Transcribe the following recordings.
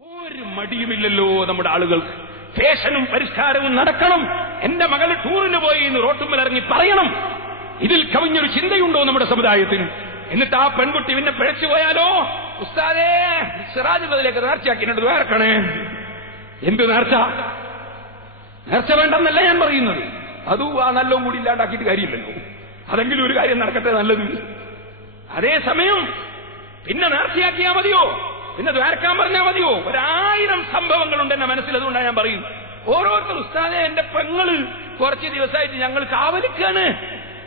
ഒരു മടിയുമില്ലല്ലോ നമ്മുടെ ആളുകൾക്ക്. ഫാഷനും പരിഷ്കാരവും നടക്കണം. എന്റെ മകൾ ടൂറിന് പോയി എന്ന് റോട്ടുമ്പിലിറങ്ങി പറയണം. ഇതിൽ കവിഞ്ഞൊരു ചിന്തയുണ്ടോ നമ്മുടെ സമുദായത്തിന്? എന്നിട്ട് ആ പെൺകുട്ടി പിന്നെ പിഴച്ചു പോയാലോ, ഉസ്താദേ സിറാജുള്ളതിലേക്ക് നേർച്ചയാക്കിയിട്ട് വേർക്കണേ. എന്ത് നേർച്ച? നേർച്ച വേണ്ടെന്നല്ല ഞാൻ പറയുന്നത്. അതും ആ നല്ലോം കൂടി ഇല്ലാണ്ടാക്കിയിട്ട് കാര്യമില്ലല്ലോ. അതെങ്കിലും ഒരു കാര്യം നടക്കട്ടെ, നല്ലത്. അതേസമയം പിന്നെ നേർച്ചയാക്കിയാൽ മതിയോ? പിന്നെ ദ്വാരക്കാൻ പറഞ്ഞാൽ മതിയോ? 1000 സംഭവങ്ങളുണ്ട് എന്റെ മനസ്സിൽ. അതുകൊണ്ടാണ് ഞാൻ പറയും, ഓരോരുത്തർ ഉസ്താദെ എന്റെ പെങ്ങള് കുറച്ച് ദിവസമായിട്ട് ഞങ്ങൾ കാവലിക്കാണ്,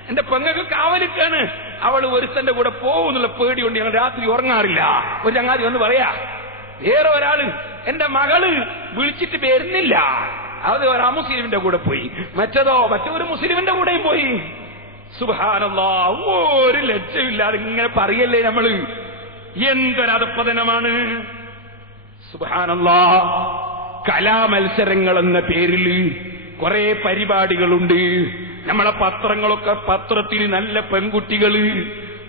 എന്റെ പെങ്ങൾക്ക് കാവലിക്കാണ്, അവൾ ഒരുത്തന്റെ കൂടെ പോകുന്നുള്ള പേടിയുണ്ട് ഞങ്ങൾ രാത്രി ഉറങ്ങാറില്ല. ഒരു ചങ്ങാതി വന്ന് പറയാ, വേറെ ഒരാള് എന്റെ മകള് വിളിച്ചിട്ട് വരുന്നില്ല, അത് ഒരു അമുസ്ലിമിന്റെ കൂടെ പോയി, മറ്റൊരു മുസ്ലിമിന്റെ കൂടെയും പോയി. സുബ്ഹാനല്ലാഹ്, ഒരു ലജ്ജയില്ലാതെ ഇങ്ങനെ പറയല്ലേ നമ്മള്. എന്തൊരധപ്പതനമാണ്. സുബ്ഹാനല്ലാഹ്. കലാമത്സരങ്ങൾ എന്ന പേരിൽ കുറെ പരിപാടികളുണ്ട്. നമ്മളെ പത്രങ്ങളൊക്കെ, പത്രത്തിൽ നല്ല പെൺകുട്ടികള്,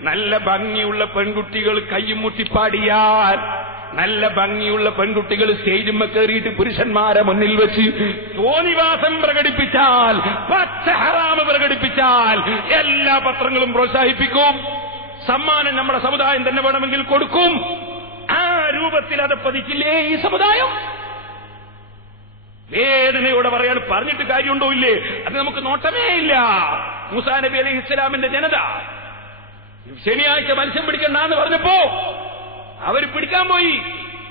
നല്ല ഭംഗിയുള്ള പെൺകുട്ടികൾ കയ്യും മുട്ടിപ്പാടിയാൽ, നല്ല ഭംഗിയുള്ള പെൺകുട്ടികൾ സ്റ്റേജിന്മേൽ കയറിയിട്ട് പുരുഷന്മാരെ മുന്നിൽ വെച്ച് തോന്നിവാസം പ്രകടിപ്പിച്ചാൽ, പച്ച ഹറാമ് പ്രകടിപ്പിച്ചാൽ എല്ലാ പത്രങ്ങളും പ്രോത്സാഹിപ്പിക്കും. സമ്മാനം നമ്മുടെ സമുദായം തന്നെ വേണമെങ്കിൽ കൊടുക്കും. ആ രൂപത്തിൽ അത് പതിക്കില്ലേ ഈ സമുദായം? വേദനയോടെ പറയാൻ പറഞ്ഞിട്ട് കാര്യമുണ്ടോ ഇല്ലേ? അത് നമുക്ക് നോട്ടമേ ഇല്ല. മൂസാ നബി അലൈഹി ഇസ്ലാമിന്റെ ജനത ശനിയാഴ്ച മത്സ്യം പിടിക്കണ്ടെന്ന് പറഞ്ഞപ്പോ അവര് പിടിക്കാൻ പോയി.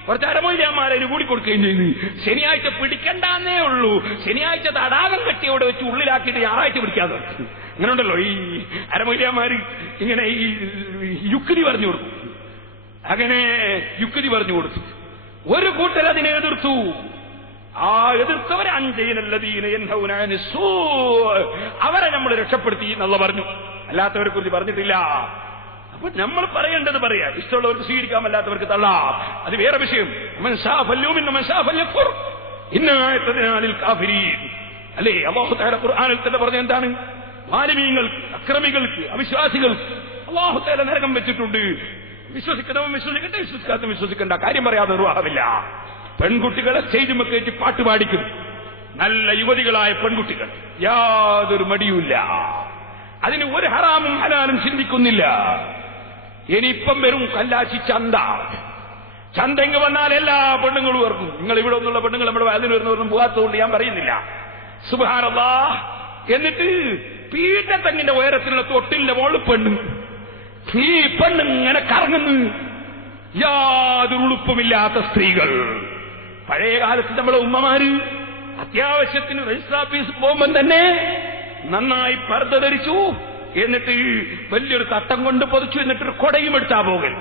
കുറച്ച് അരമൊഴിയാന്മാരെ കൂടി കൊടുക്കുകയും ചെയ്തു. ശനിയാഴ്ച പിടിക്കണ്ടെന്നേ ഉള്ളൂ. ശനിയാഴ്ച തടാകം കെട്ടി അവിടെ വെച്ച് ഉള്ളിലാക്കിയിട്ട് ഞായറാഴ്ച പിടിക്കാതെ. അങ്ങനെ ഉണ്ടല്ലോ ഈ അരമൊഴിയാന്മാര്, ഇങ്ങനെ ഈ യുക്തി പറഞ്ഞു കൊടുക്കും. അങ്ങനെ യുക്തി പറഞ്ഞു കൊടുത്തു. ഒരു കൂട്ടർ അതിനെ എതിർത്തു. ആ എതിർത്തവരെ അവരെ നമ്മൾ രക്ഷപ്പെടുത്തി എന്നുള്ള പറഞ്ഞു. അല്ലാത്തവരെ കുറിച്ച് പറഞ്ഞിട്ടില്ല. അപ്പൊ നമ്മൾ പറയേണ്ടത് പറയാ. ഇഷ്ടമുള്ളവർക്ക് സ്വീകരിക്കാം, അല്ലാത്തവർക്ക് തള്ളാം. അത് വേറെ വിഷയം. അല്ലേ, അല്ലാഹു തആല ഖുർആനിൽ തന്നെ പറഞ്ഞ എന്താണ്? മാലിമീങ്ങൾക്ക്, അക്രമികൾക്ക്, അവിശ്വാസികൾക്ക് അല്ലാഹു തആല നരകം വെച്ചിട്ടുണ്ട്. വിശ്വസിക്കുന്നവൻ വിശ്വസിക്കട്ടെ, വിശ്വസിക്കാത്ത വിശ്വസിക്കണ്ട. കാര്യം പറയാതെ നിർവാഹമില്ല. പെൺകുട്ടികളെ സ്റ്റേജിന്മേൽ കയറ്റി പാട്ടുപാടിക്കും. നല്ല യുവതികളായ പെൺകുട്ടികൾ, യാതൊരു മടിയുമില്ല. അതിന് ഒരു ഹറാമും ഹലാലും ചിന്തിക്കുന്നില്ല. ഇനിയിപ്പം വരും കല്ലാച്ചി ചന്ത. ചന്തങ്ങ് വന്നാൽ എല്ലാ പെണ്ണുങ്ങളും ഓർക്കും. നിങ്ങൾ ഇവിടെ ഒന്നുള്ള പെണ്ണുങ്ങൾ നമ്മുടെ വാതിൽ വരുന്നവരൊന്നും പോകാത്തതുകൊണ്ട് ഞാൻ പറയുന്നില്ല. സുബ്ഹാനല്ലാഹ്. എന്നിട്ട് പീഠത്തെങ്ങിന്റെ ഉയരത്തിലുള്ള തൊട്ടിലിന്റെ മോള് പെണ്ണ്, ഈ പെണ്ണിങ്ങനെ കറങ്ങുന്നു. യാതൊരു ഉളുപ്പുമില്ലാത്ത സ്ത്രീകൾ. പഴയ കാലത്ത് നമ്മളെ ഉമ്മമാര് അത്യാവശ്യത്തിന് രജിസ്റ്റർ ഓഫീസ് പോകുമ്പം തന്നെ നന്നായി പർദ്ദ ധരിച്ചു, എന്നിട്ട് വലിയൊരു തട്ടം കൊണ്ട് പൊതിച്ചു, എന്നിട്ടൊരു കൊടയും എടുത്താ പോകൽ.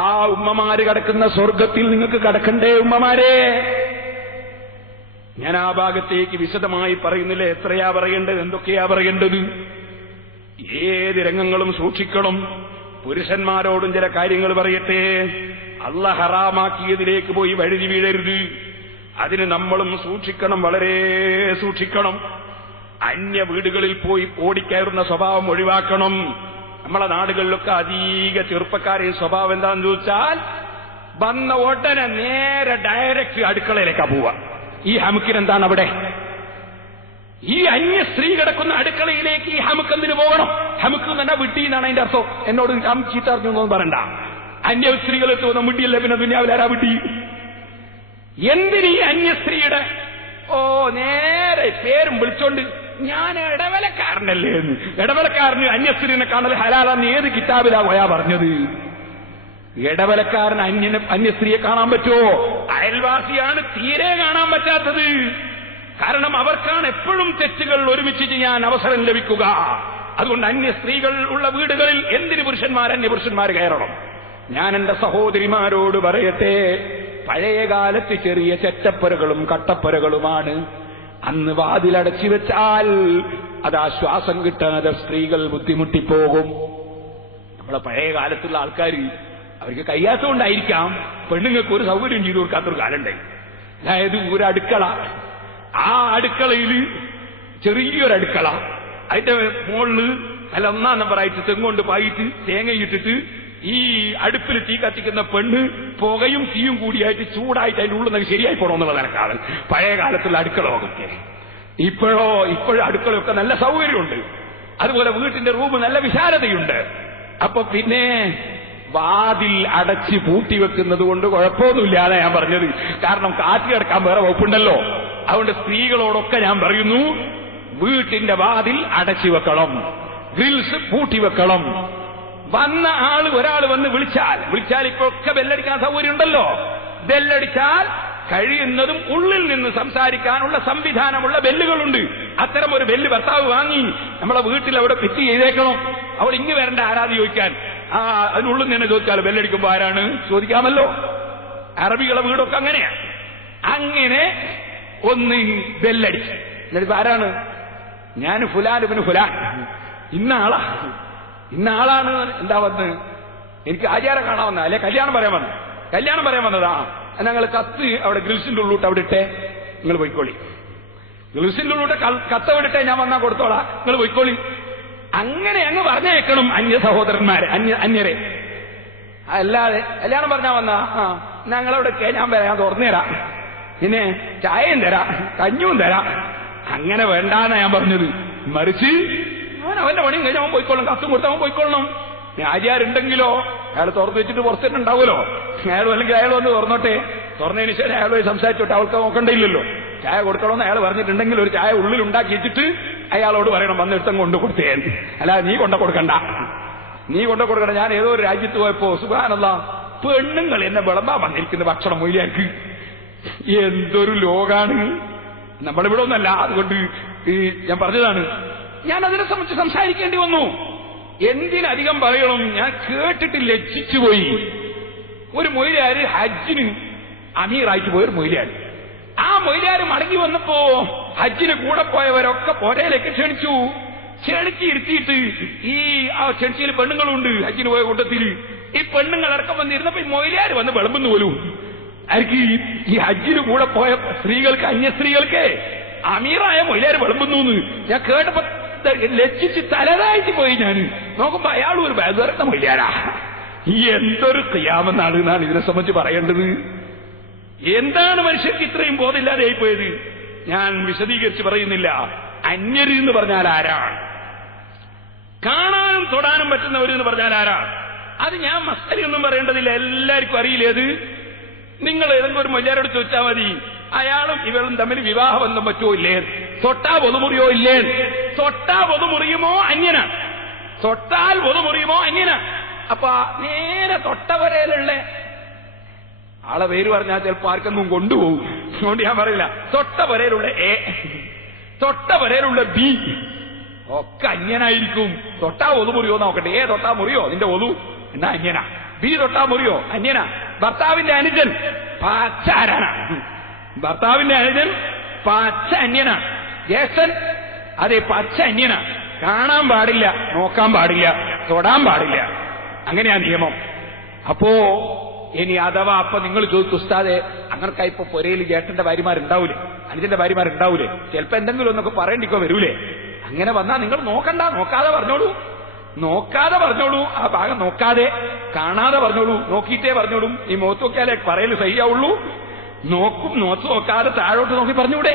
ആ ഉമ്മമാര് കിടക്കുന്ന സ്വർഗത്തിൽ നിങ്ങൾക്ക് കിടക്കണ്ടേ ഉമ്മമാരെ? ഞാൻ ആ ഭാഗത്തേക്ക് വിശദമായി പറയുന്നില്ല. എത്രയാ പറയേണ്ടത്, എന്തൊക്കെയാ പറയേണ്ടത്? ഏത് രംഗങ്ങളും സൂക്ഷിക്കണം. പുരുഷന്മാരോടും ചില കാര്യങ്ങൾ പറയട്ടെ. അല്ലാഹ് ഹറാമാക്കിയതിലേക്ക് പോയി വഴുതി വീഴരുത്. അതിന് നമ്മളും സൂക്ഷിക്കണം, വളരെ സൂക്ഷിക്കണം. അന്യ വീടുകളിൽ പോയി ഓടിക്കയറുന്ന സ്വഭാവം ഒഴിവാക്കണം. നമ്മളെ നാടുകളിലൊക്കെ അധിക ചെറുപ്പക്കാരെ സ്വഭാവം എന്താണെന്ന് ചോദിച്ചാൽ, വന്ന ഉടനെ നേരെ ഡയറക്റ്റ് അടുക്കളയിലേക്കാ പോവുക. ഈ ഹമുക്കിനെന്താണ് അവിടെ? ഈ അന്യ സ്ത്രീ കിടക്കുന്ന അടുക്കളയിലേക്ക് ഈ ഹമുക്കെന്തിന് പോകണം? ഹമുക്ക് തന്നെ വിട്ടി എന്നാണ് അതിന്റെ അർത്ഥം. എന്നോട് ചീത്ത അറിഞ്ഞൊന്നും പറയണ്ട. അന്യ സ്ത്രീകളെ തോന്നുന്ന വിട്ടിയല്ലേ പിന്നെ ദുനിയാവിലാരാ വിട്ടി? എന്തിനീ അന്യ സ്ത്രീയുടെ നേരെ പേരും വിളിച്ചോണ്ട് ഞാൻ ഇടവലക്കാരനല്ലേ എന്ന്. ഇടവലക്കാരന് അന്യസ്ത്രീനെ കാണൽ ഹലാലാന്ന് ഏത് കിതാബിലാ പോയാ പറഞ്ഞത്? ഇടവലക്കാരന് അന്യസ്ത്രീയെ കാണാൻ പറ്റുമോ? അയൽവാസിയാണ് തീരെ കാണാൻ പറ്റാത്തത്. കാരണം അവർക്കാണ് എപ്പോഴും തെറ്റുകൾ ഒരുമിച്ച് ചെയ്യാൻ അവസരം ലഭിക്കുക. അതുകൊണ്ട് അന്യ സ്ത്രീകൾ ഉള്ള വീടുകളിൽ എന്തിന് അന്യപുരുഷന്മാർ കയറണം? ഞാൻ എന്റെ സഹോദരിമാരോട് പറയട്ടെ, പഴയ കാലത്ത് ചെറിയ ചെറ്റപ്പുരകളും കട്ടപ്പുരകളുമാണ്. അന്ന് വാതിലടച്ചു വെച്ചാൽ അത് ആശ്വാസം കിട്ടാതെ സ്ത്രീകൾ ബുദ്ധിമുട്ടിപ്പോകും. നമ്മളെ പഴയ കാലത്തുള്ള ആൾക്കാർ അവർക്ക് കയ്യാത്തതുകൊണ്ടായിരിക്കാം പെണ്ണുങ്ങൾക്ക് ഒരു സൗകര്യം ചെയ്തു കൊടുക്കാത്തൊരു കാലുണ്ടായി. അതായത് ഒരു അടുക്കള, ആ അടുക്കളയിൽ ചെറിയൊരടുക്കള, അതിന്റെ മുകളിൽ അല്ല 1-ാം നമ്പറായിട്ട് തെങ്ങുകൊണ്ട് പായിട്ട് തേങ്ങയിട്ടിട്ട് ഈ അടുപ്പിൽ തീ കത്തിക്കുന്ന പെണ്ണ് പുകയും തീയും കൂടിയായിട്ട് ചൂടായിട്ട് അതിന്റെ ഉള്ളിൽ നിന്ന് ശരിയായി പോകണമെന്നുള്ള നിലക്കാണ് പഴയ കാലത്തുള്ള അടുക്കളകളൊക്കെ. ഇപ്പോഴും അടുക്കളയൊക്കെ നല്ല സൗകര്യമുണ്ട്. അതുപോലെ വീട്ടിന്റെ റൂം നല്ല വിശാലതയുണ്ട്. അപ്പൊ പിന്നെ വാതിൽ അടച്ച് പൂട്ടി വെക്കുന്നത് കൊണ്ട് കുഴപ്പമൊന്നുമില്ലാതെ ഞാൻ പറഞ്ഞത്. കാരണം കാറ്റ് കിടക്കാൻ വേറെ വകുപ്പുണ്ടല്ലോ. അതുകൊണ്ട് സ്ത്രീകളോടൊക്കെ ഞാൻ പറയുന്നു, വീട്ടിന്റെ വാതിൽ അടച്ചു വെക്കണം, ഗ്രിൽസ് പൂട്ടി വെക്കണം. വന്ന ഒരാൾ വന്ന് വിളിച്ചാൽ ഇപ്പൊക്കെ ബെല്ലടിക്കാൻ സൗകര്യമുണ്ടല്ലോ. ബെല്ലടിച്ചാൽ കഴിയുന്നതും ഉള്ളിൽ നിന്ന് സംസാരിക്കാനുള്ള സംവിധാനമുള്ള ബെല്ലുകളുണ്ട്. അത്തരം ഒരു ബെല്ല് ഭർത്താവ് വാങ്ങി നമ്മളെ വീട്ടിൽ അവിടെ ഫിറ്റ് ചെയ്തേക്കണം. അവൾ ഇങ്ങ് വരേണ്ട ആരാധി ചോദിക്കാൻ അതിനുള്ളിൽ നിന്ന് ചോദിച്ചാൽ ബെല്ലടിക്കുമ്പോ ആരാണ് ചോദിക്കാമല്ലോ. അറബികളെ വീടൊക്കെ അങ്ങനെയാണ്. അങ്ങനെ ഒന്ന് ബെല്ലടിച്ച് എന്നിട്ട് ആരാണ്, ഞാൻ ഫുലാൻ ഇന്ന ആളാണ് എന്താ വന്ന് എനിക്ക് ആചാരം കാണാൻ വന്ന അല്ലെ കല്യാണം പറയാൻ വന്നതാ. ഞങ്ങൾ കത്ത് അവിടെ ഗ്രിൽസിന്റെ ഉള്ളൂട്ട് അവിടെ ഇട്ടേ, നിങ്ങൾ പോയിക്കോളി. ഗ്രിൽസിന്റെ ഉള്ളൂട്ട് കത്ത് അവിടെ ഇട്ടേ, ഞാൻ വന്നാൽ കൊടുത്തോളാം, നിങ്ങൾ പോയിക്കോളി. അങ്ങനെ അങ്ങ് പറഞ്ഞേക്കണം അന്യ സഹോദരന്മാരെ, അന്യരെ. അല്ലാതെ കല്യാണം പറഞ്ഞാൽ വന്നാ ഞങ്ങളവിടെ ഞാൻ വരാം, തുറന്നു തരാം, പിന്നെ ചായയും തരാം, കഞ്ഞും തരാം. അങ്ങനെ വേണ്ടാന്നാ ഞാൻ പറഞ്ഞത്. മറിച്ച് അവന്റെ പണിയും കഴിഞ്ഞ് അവൻ പോയിക്കൊള്ളണം, കത്തും കൊടുത്ത് അവൻ പോയിക്കൊള്ളണം. ആചാരുണ്ടെങ്കിലോ അയാൾ തുറന്നു വെച്ചിട്ട് പുറത്തിട്ടുണ്ടാവുമല്ലോ. അല്ലെങ്കിൽ അയാൾ വന്ന് തുറന്നോട്ടെ, തുറന്നതിന് ശേഷം അയാളുമായി സംസാരിച്ചോട്ടെ, അവൾക്ക് നോക്കണ്ടയില്ലല്ലോ. ചായ കൊടുക്കണമെന്ന് അയാൾ പറഞ്ഞിട്ടുണ്ടെങ്കിൽ ഒരു ചായ ഉള്ളിൽ ഉണ്ടാക്കി വെച്ചിട്ട് അയാളോട് പറയണം വന്നെടുത്തം കൊണ്ട് കൊടുത്തേ. അല്ലാതെ നീ കൊണ്ട കൊടുക്കണ്ട. ഞാൻ ഏതോ ഒരു രാജ്യത്ത് പോയപ്പോ സുബ്ഹാനല്ലാഹ് പെണ്ണുങ്ങൾ എന്നെ വിളമ്പാൻ വന്നിരിക്കുന്ന ഭക്ഷണം മൊയിലാർക്ക്. എന്തൊരു ലോകാണ്. നമ്മളിവിടെ ഒന്നല്ല. അതുകൊണ്ട് ഞാൻ പറഞ്ഞതാണ്, ഞാൻ അതിനെ സംബന്ധിച്ച് സംസാരിക്കേണ്ടി വന്നു. എന്തിനധികം പറയണം, ഞാൻ കേട്ടിട്ട് ലജ്ജിച്ചുപോയി. ഒരു മൊയിലാര് ഹജ്ജിന് അമീറായിട്ട് പോയൊരു മൊയിലാര്. ആ മൊയിലാര് മടങ്ങി വന്നപ്പോ ഹജ്ജിന് കൂടെ പോയവരൊക്കെ പോരയിലേക്ക് ക്ഷണിച്ചിരുത്തിയിട്ട് ഈ ക്ഷണിച്ചിൽ പെണ്ണുങ്ങളുണ്ട് ഹജ്ജിന് പോയ കൂട്ടത്തിൽ. ഈ പെണ്ണുങ്ങളടക്കം വന്നിരുന്നപ്പോ ഈ മൊയിലാര് വന്ന് വിളമ്പുന്നു പോലും. ആർക്ക്? ഈ ഹജ്ജിന് കൂടെ പോയ സ്ത്രീകൾക്ക്, അന്യ സ്ത്രീകൾക്ക് അമീറായ മൊയിലാര് വിളമ്പുന്നു. ഞാൻ കേട്ടപ്പോ ലജ്ജിച്ച് തലതായിട്ട് പോയി. ഞാൻ നോക്കുമ്പോ അയാളും ഒരു ബേദറത്ത മൊയിലാരാ. എന്തൊരു ഖിയാമെന്നാണ് ഇതിനെ സംബന്ധിച്ച് പറയേണ്ടത്. എന്താണ് മനുഷ്യർക്ക് ഇത്രയും ബോധമില്ലാതെ ആയിപ്പോയത്? ഞാൻ വിശദീകരിച്ച് പറയുന്നില്ല. അന്യര് എന്ന് പറഞ്ഞാൽ ആരാണ്? കാണാനും തൊടാനും പറ്റുന്നവരെന്ന് പറഞ്ഞാൽ ആരാണ്? അത് ഞാൻ മസ്തലിയൊന്നും പറയേണ്ടതില്ല, എല്ലാവർക്കും അറിയില്ലേത്. നിങ്ങൾ ഏതെങ്കിലും ഒരു മൊയ്യാരോട് ചോദിച്ചാൽ മതി, അയാളും ഇവളും തമ്മിൽ വിവാഹബന്ധം പറ്റുമോ ഇല്ലേ, തൊട്ടാ പൊതുമുറിയോ ഇല്ലേ. തൊട്ടാ പൊതുമുറിയുമോ അന്യനാണ്, തൊട്ടാൽ പൊതുമുറിയുമോ അന്യനാണ്. അപ്പൊ നേരെ തൊട്ടവരയിലുള്ള ആളെ പേര് പറഞ്ഞാൽ ചിലപ്പോ ആർക്കെന്നും കൊണ്ടുപോകും. അതുകൊണ്ട് ഞാൻ പറയില്ല. തൊട്ടവരയിലുള്ള എ, തൊട്ടവരയിലുള്ള ബി ഒക്കെ അന്യനായിരിക്കും. തൊട്ടാ ഒതുമുറിയോ നോക്കട്ടെ. എ തൊട്ടാ മുറിയോ നിന്റെ ഒതു എന്നാ അന്യനാ. ബി തൊട്ടാ മുറിയോ അന്യനാ. ഭർത്താവിന്റെ അനുജൻ പച്ച ആരാണ്? ഭർത്താവിന്റെ അനുജൻ പച്ച അന്യനാണ്. ജ്യേഷ്ഠൻ അതെ പച്ച അന്യനാണ്. കാണാൻ പാടില്ല, നോക്കാൻ പാടില്ല, തൊടാൻ പാടില്ല. അങ്ങനെയാ നിയമം. അപ്പോ ഇനി അഥവാ അപ്പൊ നിങ്ങൾ ചോദിക്കും, ഉസ്താദെ അങ്ങനൊക്കെ ഇപ്പൊ പൊരയിൽ ജ്യേഷ്ഠന്റെ ഭാര്യമാരുണ്ടാവൂലേ, അനുജന്റെ ഭാര്യമാരുണ്ടാവൂലേ, ചിലപ്പോ എന്തെങ്കിലും ഒന്നൊക്കെ പറയേണ്ടിക്കോ വരൂലേ. അങ്ങനെ വന്നാൽ നിങ്ങൾ നോക്കണ്ട, നോക്കാതെ പറഞ്ഞോളൂ. ആ ഭാഗം നോക്കാതെ കാണാതെ പറഞ്ഞോളൂ, നോക്കിയിട്ടേ പറഞ്ഞോളൂ. ഈ മുഖത്ത് നോക്കിയാലേ പറയല് സഹിയാവുള്ളൂ. നോത്ത് നോക്കാതെ താഴോട്ട് നോക്കി പറഞ്ഞുകൂടെ?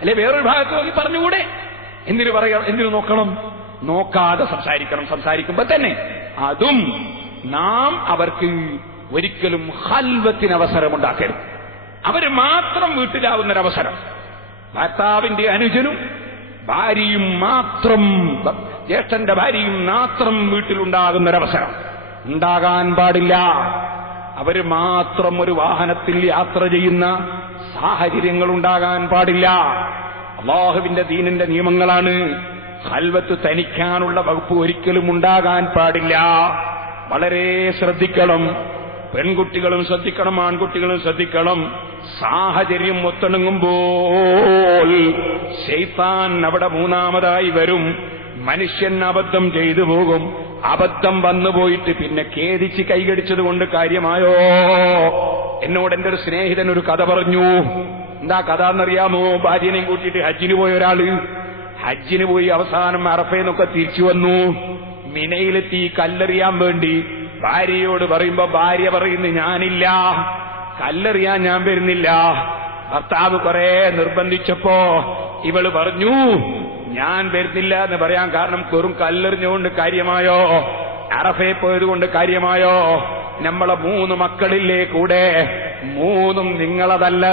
അല്ലെ വേറൊരു ഭാഗത്ത് നോക്കി പറഞ്ഞുകൂടെ? എന്തിനു നോക്കണം? നോക്കാതെ സംസാരിക്കുമ്പോ തന്നെ അതും നാം അവർക്ക് ഒരിക്കലും ഖൽവത്തിന് അവസരമുണ്ടാക്കരുത്. അവര് മാത്രം വീട്ടിലാവുന്നൊരവസരം, ഭർത്താവിന്റെ അനുജനും ഭാര്യയും മാത്രം, ജ്യേഷ്ഠന്റെ ഭാര്യയും മാത്രം വീട്ടിലുണ്ടാകുന്നൊരവസരം ഉണ്ടാകാൻ പാടില്ല. അവര് മാത്രം ഒരു വാഹനത്തിൽ യാത്ര ചെയ്യുന്ന സാഹചര്യങ്ങൾ ഉണ്ടാകാൻ പാടില്ല. അല്ലാഹുവിന്റെ ദീനിന്റെ നിയമങ്ങളാണ്. ഖൽവത്ത് തനിക്കാനുള്ള വകുപ്പ് ഒരിക്കലും ഉണ്ടാകാൻ പാടില്ല. വളരെ ശ്രദ്ധിക്കണം. പെൺകുട്ടികളും ശ്രദ്ധിക്കണം, ആൺകുട്ടികളും ശ്രദ്ധിക്കണം. സാഹചര്യം ഒത്തിണങ്ങുമ്പോൾ ശൈത്താൻ അവിടെ മൂന്നാമതായി വരും. മനുഷ്യൻ അബദ്ധം ചെയ്തു പോകും. അബദ്ധം വന്നുപോയിട്ട് പിന്നെ ഖേദിച്ച് കൈകടിച്ചത് കൊണ്ട് കാര്യമായോ? എന്നോട് എന്റെ ഒരു സ്നേഹിതൻ ഒരു കഥ പറഞ്ഞു. എന്താ കഥ എന്നറിയാമോ? ഭാര്യനെയും കൂട്ടിയിട്ട് ഹജ്ജിന് പോയ ഒരാള് ഹജ്ജിന് പോയി അവസാനം അറഫേന്നൊക്കെ തിരിച്ചു വന്നു. മിനയിലെത്തി കല്ലെറിയാൻ വേണ്ടി ഭാര്യയോട് പറയുമ്പോ ഭാര്യ പറയുന്നു ഞാനില്ല, കല്ലെറിയാൻ ഞാൻ വരുന്നില്ല. ഭർത്താവ് കുറെ നിർബന്ധിച്ചപ്പോ ഇവള് പറഞ്ഞു ഞാൻ വരുന്നില്ല എന്ന് പറയാൻ കാരണം വെറും കല്ലെറിഞ്ഞുകൊണ്ട് കാര്യമായോ? അറഫയെ പോയതുകൊണ്ട് കാര്യമായോ? നമ്മളെ 3 മക്കളില്ലേ കൂടെ, 3 നിങ്ങളതല്ല,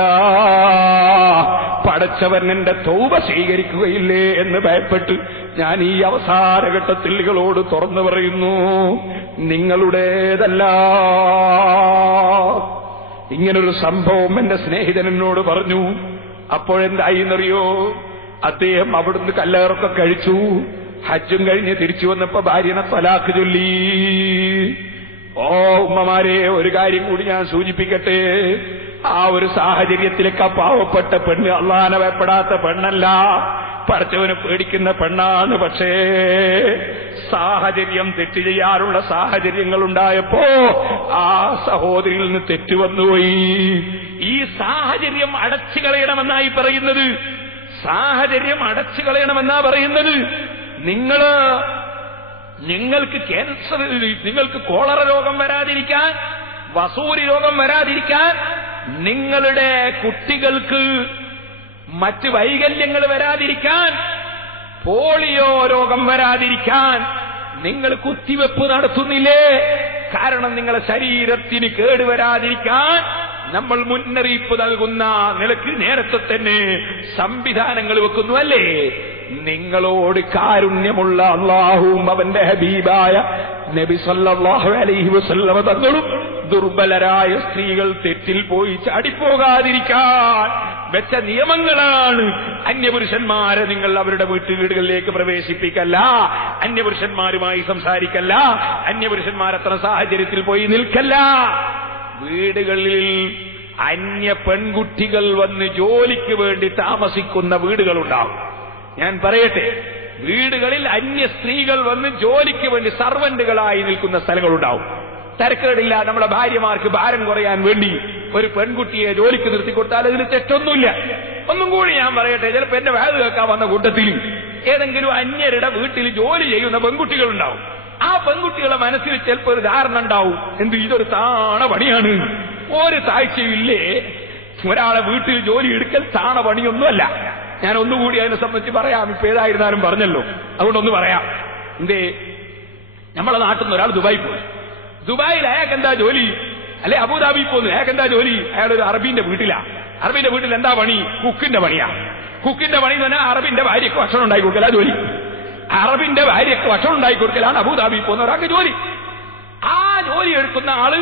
പടച്ചവൻ എന്റെ തൗബ സ്വീകരിക്കുകയില്ലേ എന്ന് ഭയപ്പെട്ട് ഞാൻ ഈ അവസാന ഘട്ടത്തിൽ നിങ്ങളോട് തുറന്നു പറയുന്നു, നിങ്ങളുടേതല്ല. ഇങ്ങനൊരു സംഭവം എന്റെ സ്നേഹിതൻ എന്നോട് പറഞ്ഞു. അപ്പോഴെന്തായി എന്നറിയോ? അദ്ദേഹം അവിടുന്ന് കല്ലേറൊക്കെ കഴിച്ചു, ഹജ്ജും കഴിഞ്ഞ് തിരിച്ചു വന്നപ്പോ ഭാര്യനെ തലാഖ് ചൊല്ലി. ഓ ഉമ്മമാരെ, ഒരു കാര്യം കൂടി ഞാൻ സൂചിപ്പിക്കട്ടെ. ആ ഒരു സാഹചര്യത്തിലേക്ക് ആ പാവപ്പെട്ട പെണ്ണ് അള്ളാനെ ഭയപ്പെടാത്ത പെണ്ണല്ല, പടച്ചവനെ പേടിക്കുന്ന പെണ്ണാണ്. പക്ഷേ സാഹചര്യം തെറ്റ് ചെയ്യാറുള്ള സാഹചര്യങ്ങൾ ഉണ്ടായപ്പോ ആ സഹോദരിയിൽ നിന്ന് തെറ്റുവന്നുപോയി. ഈ സാഹചര്യം അടച്ചു കളയണമെന്നായി പറയുന്നത്, സാഹചര്യം അടച്ചു കളയണമെന്നാ പറയുന്നത്. നിങ്ങൾക്ക് ക്യാൻസർ, നിങ്ങൾക്ക് കോളറ രോഗം വരാതിരിക്കാൻ, വസൂരി രോഗം വരാതിരിക്കാൻ, നിങ്ങളുടെ കുട്ടികൾക്ക് മറ്റ് വൈകല്യങ്ങൾ വരാതിരിക്കാൻ, പോളിയോ രോഗം വരാതിരിക്കാൻ നിങ്ങൾ കുത്തിവെപ്പ് നടത്തുന്നില്ലേ? കാരണം നിങ്ങളുടെ ശരീരത്തിന് കേടുവരാതിരിക്കാൻ നമ്മൾ മുന്നറിയിപ്പ് നൽകുന്ന നിലക്ക് നേരത്തെ തന്നെ സംവിധാനങ്ങൾ വെക്കുന്നു അല്ലേ? നിങ്ങളോട് കാരുണ്യമുള്ള അല്ലാഹുവും അവന്റെ ഹബീബായ നബി സല്ലല്ലാഹു അലൈഹി വസല്ലമ തങ്ങളും ദുർബലരായ സ്ത്രീകൾ തെറ്റിൽ പോയി ചാടിപ്പോകാതിരിക്കാൻ വെച്ച നിയമങ്ങളാണ്. അന്യപുരുഷന്മാരെ നിങ്ങൾ അവരുടെ വീടുകളിലേക്ക് പ്രവേശിപ്പിക്കല്ല, അന്യപുരുഷന്മാരുമായി സംസാരിക്കല്ല, അന്യപുരുഷന്മാരത്ര സാഹചര്യത്തിൽ പോയി നിൽക്കല്ല. വീടുകളിൽ അന്യ പെൺകുട്ടികൾ വന്ന് ജോലിക്ക് വേണ്ടി താമസിക്കുന്ന വീടുകളുണ്ടാവും. ഞാൻ പറയട്ടെ, വീടുകളിൽ അന്യ സ്ത്രീകൾ വന്ന് ജോലിക്ക് വേണ്ടി സർവന്റുകളായി നിൽക്കുന്ന സ്ഥലങ്ങളുണ്ടാവും. തരക്കേടില്ല, നമ്മുടെ ഭാര്യമാർക്ക് ഭാരം കുറയാൻ വേണ്ടി ഒരു പെൺകുട്ടിയെ ജോലിക്ക് നിർത്തിക്കൊടുത്താൽ അതിന് തെറ്റൊന്നുമില്ല. ഒന്നും കൂടി ഞാൻ പറയട്ടെ, ചിലപ്പോൾ എന്റെ വേദ കേൾക്കാൻ വന്ന കൂട്ടത്തിൽ ഏതെങ്കിലും അന്യരുടെ വീട്ടിൽ ജോലി ചെയ്യുന്ന പെൺകുട്ടികളുണ്ടാവും. ആ പെൺകുട്ടികളെ മനസ്സിൽ ചിലപ്പോൾ ഒരു ധാരണ ഉണ്ടാവും, എന്ത് ഇതൊരു താണ പണിയാണ്. ഒരു താഴ്ചയില്ലേ, ഒരാളെ വീട്ടിൽ ജോലി എടുക്കൽ താണ പണിയൊന്നുമല്ല. ഞാൻ ഒന്നുകൂടി അതിനെ സംബന്ധിച്ച് പറയാം. ഇപ്പൊ ഏതായിരുന്നാലും പറഞ്ഞല്ലോ, അതുകൊണ്ടൊന്ന് പറയാം. എന്തേ, നമ്മളെ നാട്ടിൽ നിന്ന് ഒരാൾ ദുബായി പോയി. ദുബായിൽ അയാൾക്ക് എന്താ ജോലി? അല്ലെ അബുദാബി പോന്നു, അയാൾക്ക് എന്താ ജോലി? അയാളൊരു അറബിന്റെ വീട്ടിലാ. അറബിന്റെ വീട്ടിൽ എന്താ പണി? കുക്കിന്റെ പണിയാ. കുക്കിന്റെ പണി എന്ന് പറഞ്ഞാൽ അറബിന്റെ ഭാര്യയ്ക്ക് ഭക്ഷണം ഉണ്ടാക്കി കൊടുക്കലാ ജോലി. അറബിന്റെ ഭാര്യയ്ക്ക് ഭക്ഷണം ഉണ്ടാക്കി കൊടുക്കലാണ് അബുദാബി പോകുന്ന ഒരാൾക്ക് ജോലി. ആ ജോലി എടുക്കുന്ന ആള്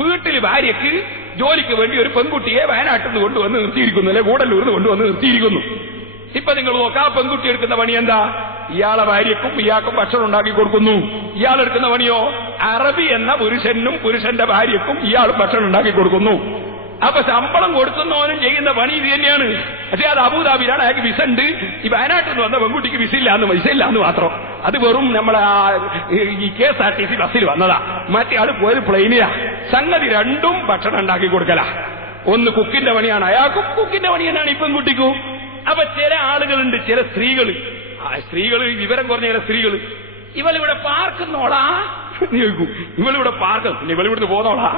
വീട്ടിൽ ഭാര്യയ്ക്ക് ജോലിക്ക് വേണ്ടി ഒരു പെൺകുട്ടിയെ വയനാട്ടിൽ നിന്ന് കൊണ്ടുവന്ന് നിർത്തിയിരിക്കുന്നു, അല്ലെ ഗൂഡല്ലൂരിന്ന് കൊണ്ടുവന്ന് നിർത്തിയിരിക്കുന്നു. ഇപ്പൊ നിങ്ങൾ നോക്കാം, ആ പെൺകുട്ടി എടുക്കുന്ന പണി എന്താ? ഇയാളെ ഭാര്യക്കും ഇയാൾക്കും ഭക്ഷണം ഉണ്ടാക്കി കൊടുക്കുന്നു. ഇയാൾ എടുക്കുന്ന പണിയോ? അറബി എന്ന പുരുഷനും പുരുഷന്റെ ഭാര്യക്കും ഇയാൾ ഭക്ഷണം ഉണ്ടാക്കി കൊടുക്കുന്നു. അപ്പൊ ശമ്പളം കൊടുക്കുന്നവനും ചെയ്യുന്ന പണി ഇത് തന്നെയാണ്. പക്ഷെ അത് അബുദാബിയിലാണ്, അയാൾക്ക് വിസ ഉണ്ട്. ഈ വയനാട്ടിൽ നിന്ന് വന്ന പെൺകുട്ടിക്ക് വിസ ഇല്ലാന്ന് മാത്രം. അത് വെറും നമ്മളെ ഈ KSRTC ബസ്സിൽ വന്നതാ. മറ്റേ ആള് പോയത് പ്ലെയിനിലാ. സംഗതി രണ്ടും ഭക്ഷണം ഉണ്ടാക്കി കൊടുക്കലാ. ഒന്ന് കുക്കിന്റെ പണിയാണ് അയാൾക്കും, കുക്കിന്റെ പണി തന്നെയാണ് ഈ പെൺകുട്ടിക്കും. അപ്പൊ ചില ആളുകളുണ്ട്, ചില സ്ത്രീകള്, വിവരം കുറഞ്ഞ ചില സ്ത്രീകള്, ഇവളിവിടെ പാർക്കുന്നോളാ ചോദിക്കും. ഇവളിവിടെ പാർക്കും, പിന്നെ ഇവളിവിടുന്ന് പോന്നോളാ,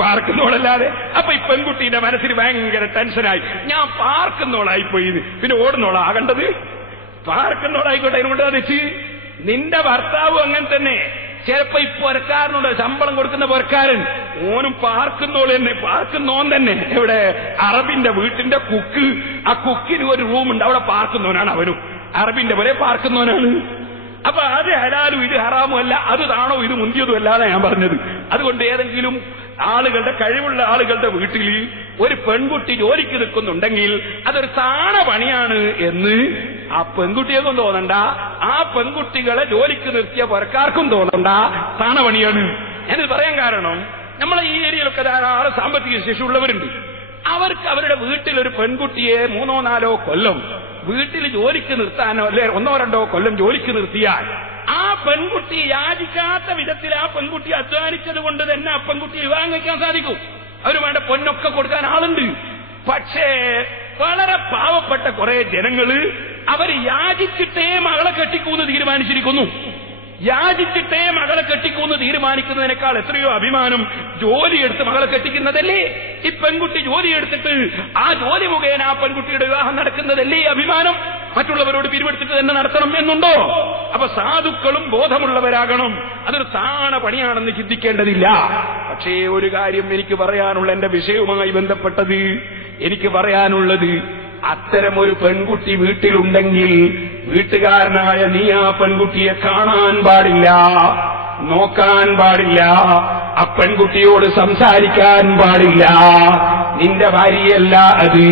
പാർക്കുന്നോളല്ലാതെ. അപ്പൊ ഈ പെൺകുട്ടീന്റെ മനസ്സിന് ഭയങ്കര ടെൻഷനായി. ഞാൻ പാർക്കുന്നോളായിപ്പോയി, പിന്നെ ഓടുന്നോളാ ആകേണ്ടത്. പാർക്കുന്നോളായിക്കോട്ടെ, അതിനോട് വെച്ച് നിന്റെ ഭർത്താവും അങ്ങനെ തന്നെ. ചിലപ്പോ ഈ പൊരക്കാരനോട് ശമ്പളം കൊടുക്കുന്ന പൊരക്കാരൻ ഓനും പാർക്കുന്നോള് തന്നെ, പാർക്കുന്നോൻ തന്നെ. എവിടെ? അറബിന്റെ വീട്ടിന്റെ കുക്ക്. ആ കുക്കിന് ഒരു റൂമുണ്ട്, അവിടെ പാർക്കുന്നവനാണ് അവനും. അറബിന്റെ പോലെ പാർക്കുന്നവനാണ്. അപ്പൊ അത് ഹലാലും ഇത് ഹറാമും അല്ല, അത് താണോ ഇത് മുന്തിയതും അല്ലാതെ ഞാൻ പറഞ്ഞത്. അതുകൊണ്ട് ഏതെങ്കിലും ആളുകളുടെ, കഴിവുള്ള ആളുകളുടെ വീട്ടിൽ ഒരു പെൺകുട്ടി ജോലിക്ക് നിൽക്കുന്നുണ്ടെങ്കിൽ അതൊരു താണ പണിയാണ് എന്ന് ആ പെൺകുട്ടിയൊന്നും തോന്നണ്ട, ആ പെൺകുട്ടികളെ ജോലിക്ക് നിർത്തിയ പുറക്കാർക്കും തോന്നണ്ട, താണ പണിയാണ്. ഞാനിത് പറയാൻ കാരണം, നമ്മളെ ഈ ഏരിയയിലൊക്കെ ധാരാളം സാമ്പത്തിക ശേഷിയുള്ളവരുണ്ട്. അവർക്ക് അവരുടെ വീട്ടിൽ ഒരു പെൺകുട്ടിയെ 3-4 കൊല്ലം വീട്ടിൽ ജോലിക്ക് നിർത്താനോ അല്ലെ 1-2 കൊല്ലം ജോലിക്ക് നിർത്തിയാൽ ആ പെൺകുട്ടി യാചിക്കാത്ത വിധത്തിൽ ആ പെൺകുട്ടി അധ്വാനിച്ചത് കൊണ്ട് തന്നെ ആ പെൺകുട്ടി വിവാഹം കഴിക്കാൻ സാധിക്കും. അവര് വേണ്ട പൊന്നൊക്കെ കൊടുക്കാൻ ആളുണ്ട്. പക്ഷേ വളരെ പാവപ്പെട്ട കുറെ ജനങ്ങള് അവര് യാചിച്ചിട്ടേ മകളെ കെട്ടിക്കൂന്ന് തീരുമാനിച്ചിരിക്കുന്നു. യാചിച്ചിട്ടേ മകളെ കെട്ടിക്കൂന്ന് തീരുമാനിക്കുന്നതിനേക്കാൾ എത്രയോ അഭിമാനം ജോലിയെടുത്ത് മകളെ കെട്ടിക്കുന്നതല്ലേ? ഈ പെൺകുട്ടി ജോലിയെടുത്തിട്ട് ആ ജോലി മുഖേന ആ പെൺകുട്ടിയുടെ വിവാഹം നടക്കുന്നതല്ലേ അഭിമാനം? മറ്റുള്ളവരോട് പിരിവെടുത്തിട്ട് തന്നെ നടത്തണം എന്നുണ്ടോ? അപ്പൊ സാധുക്കളും ബോധമുള്ളവരാകണം. അതൊരു താണ പണിയാണെന്ന് ചിന്തിക്കേണ്ടതില്ല. പക്ഷേ ഒരു കാര്യം എനിക്ക് പറയാനുള്ള, എന്റെ വിഷയവുമായി ബന്ധപ്പെട്ടത് എനിക്ക് പറയാനുള്ളത്, അത്തരമൊരു പെൺകുട്ടി വീട്ടിലുണ്ടെങ്കിൽ വീട്ടുകാരനായ നീ ആ പെൺകുട്ടിയെ കാണാൻ പാടില്ല, നോക്കാൻ പാടില്ല, ആ പെൺകുട്ടിയോട് സംസാരിക്കാൻ പാടില്ല. നിന്റെ ഭാര്യയല്ല അത്,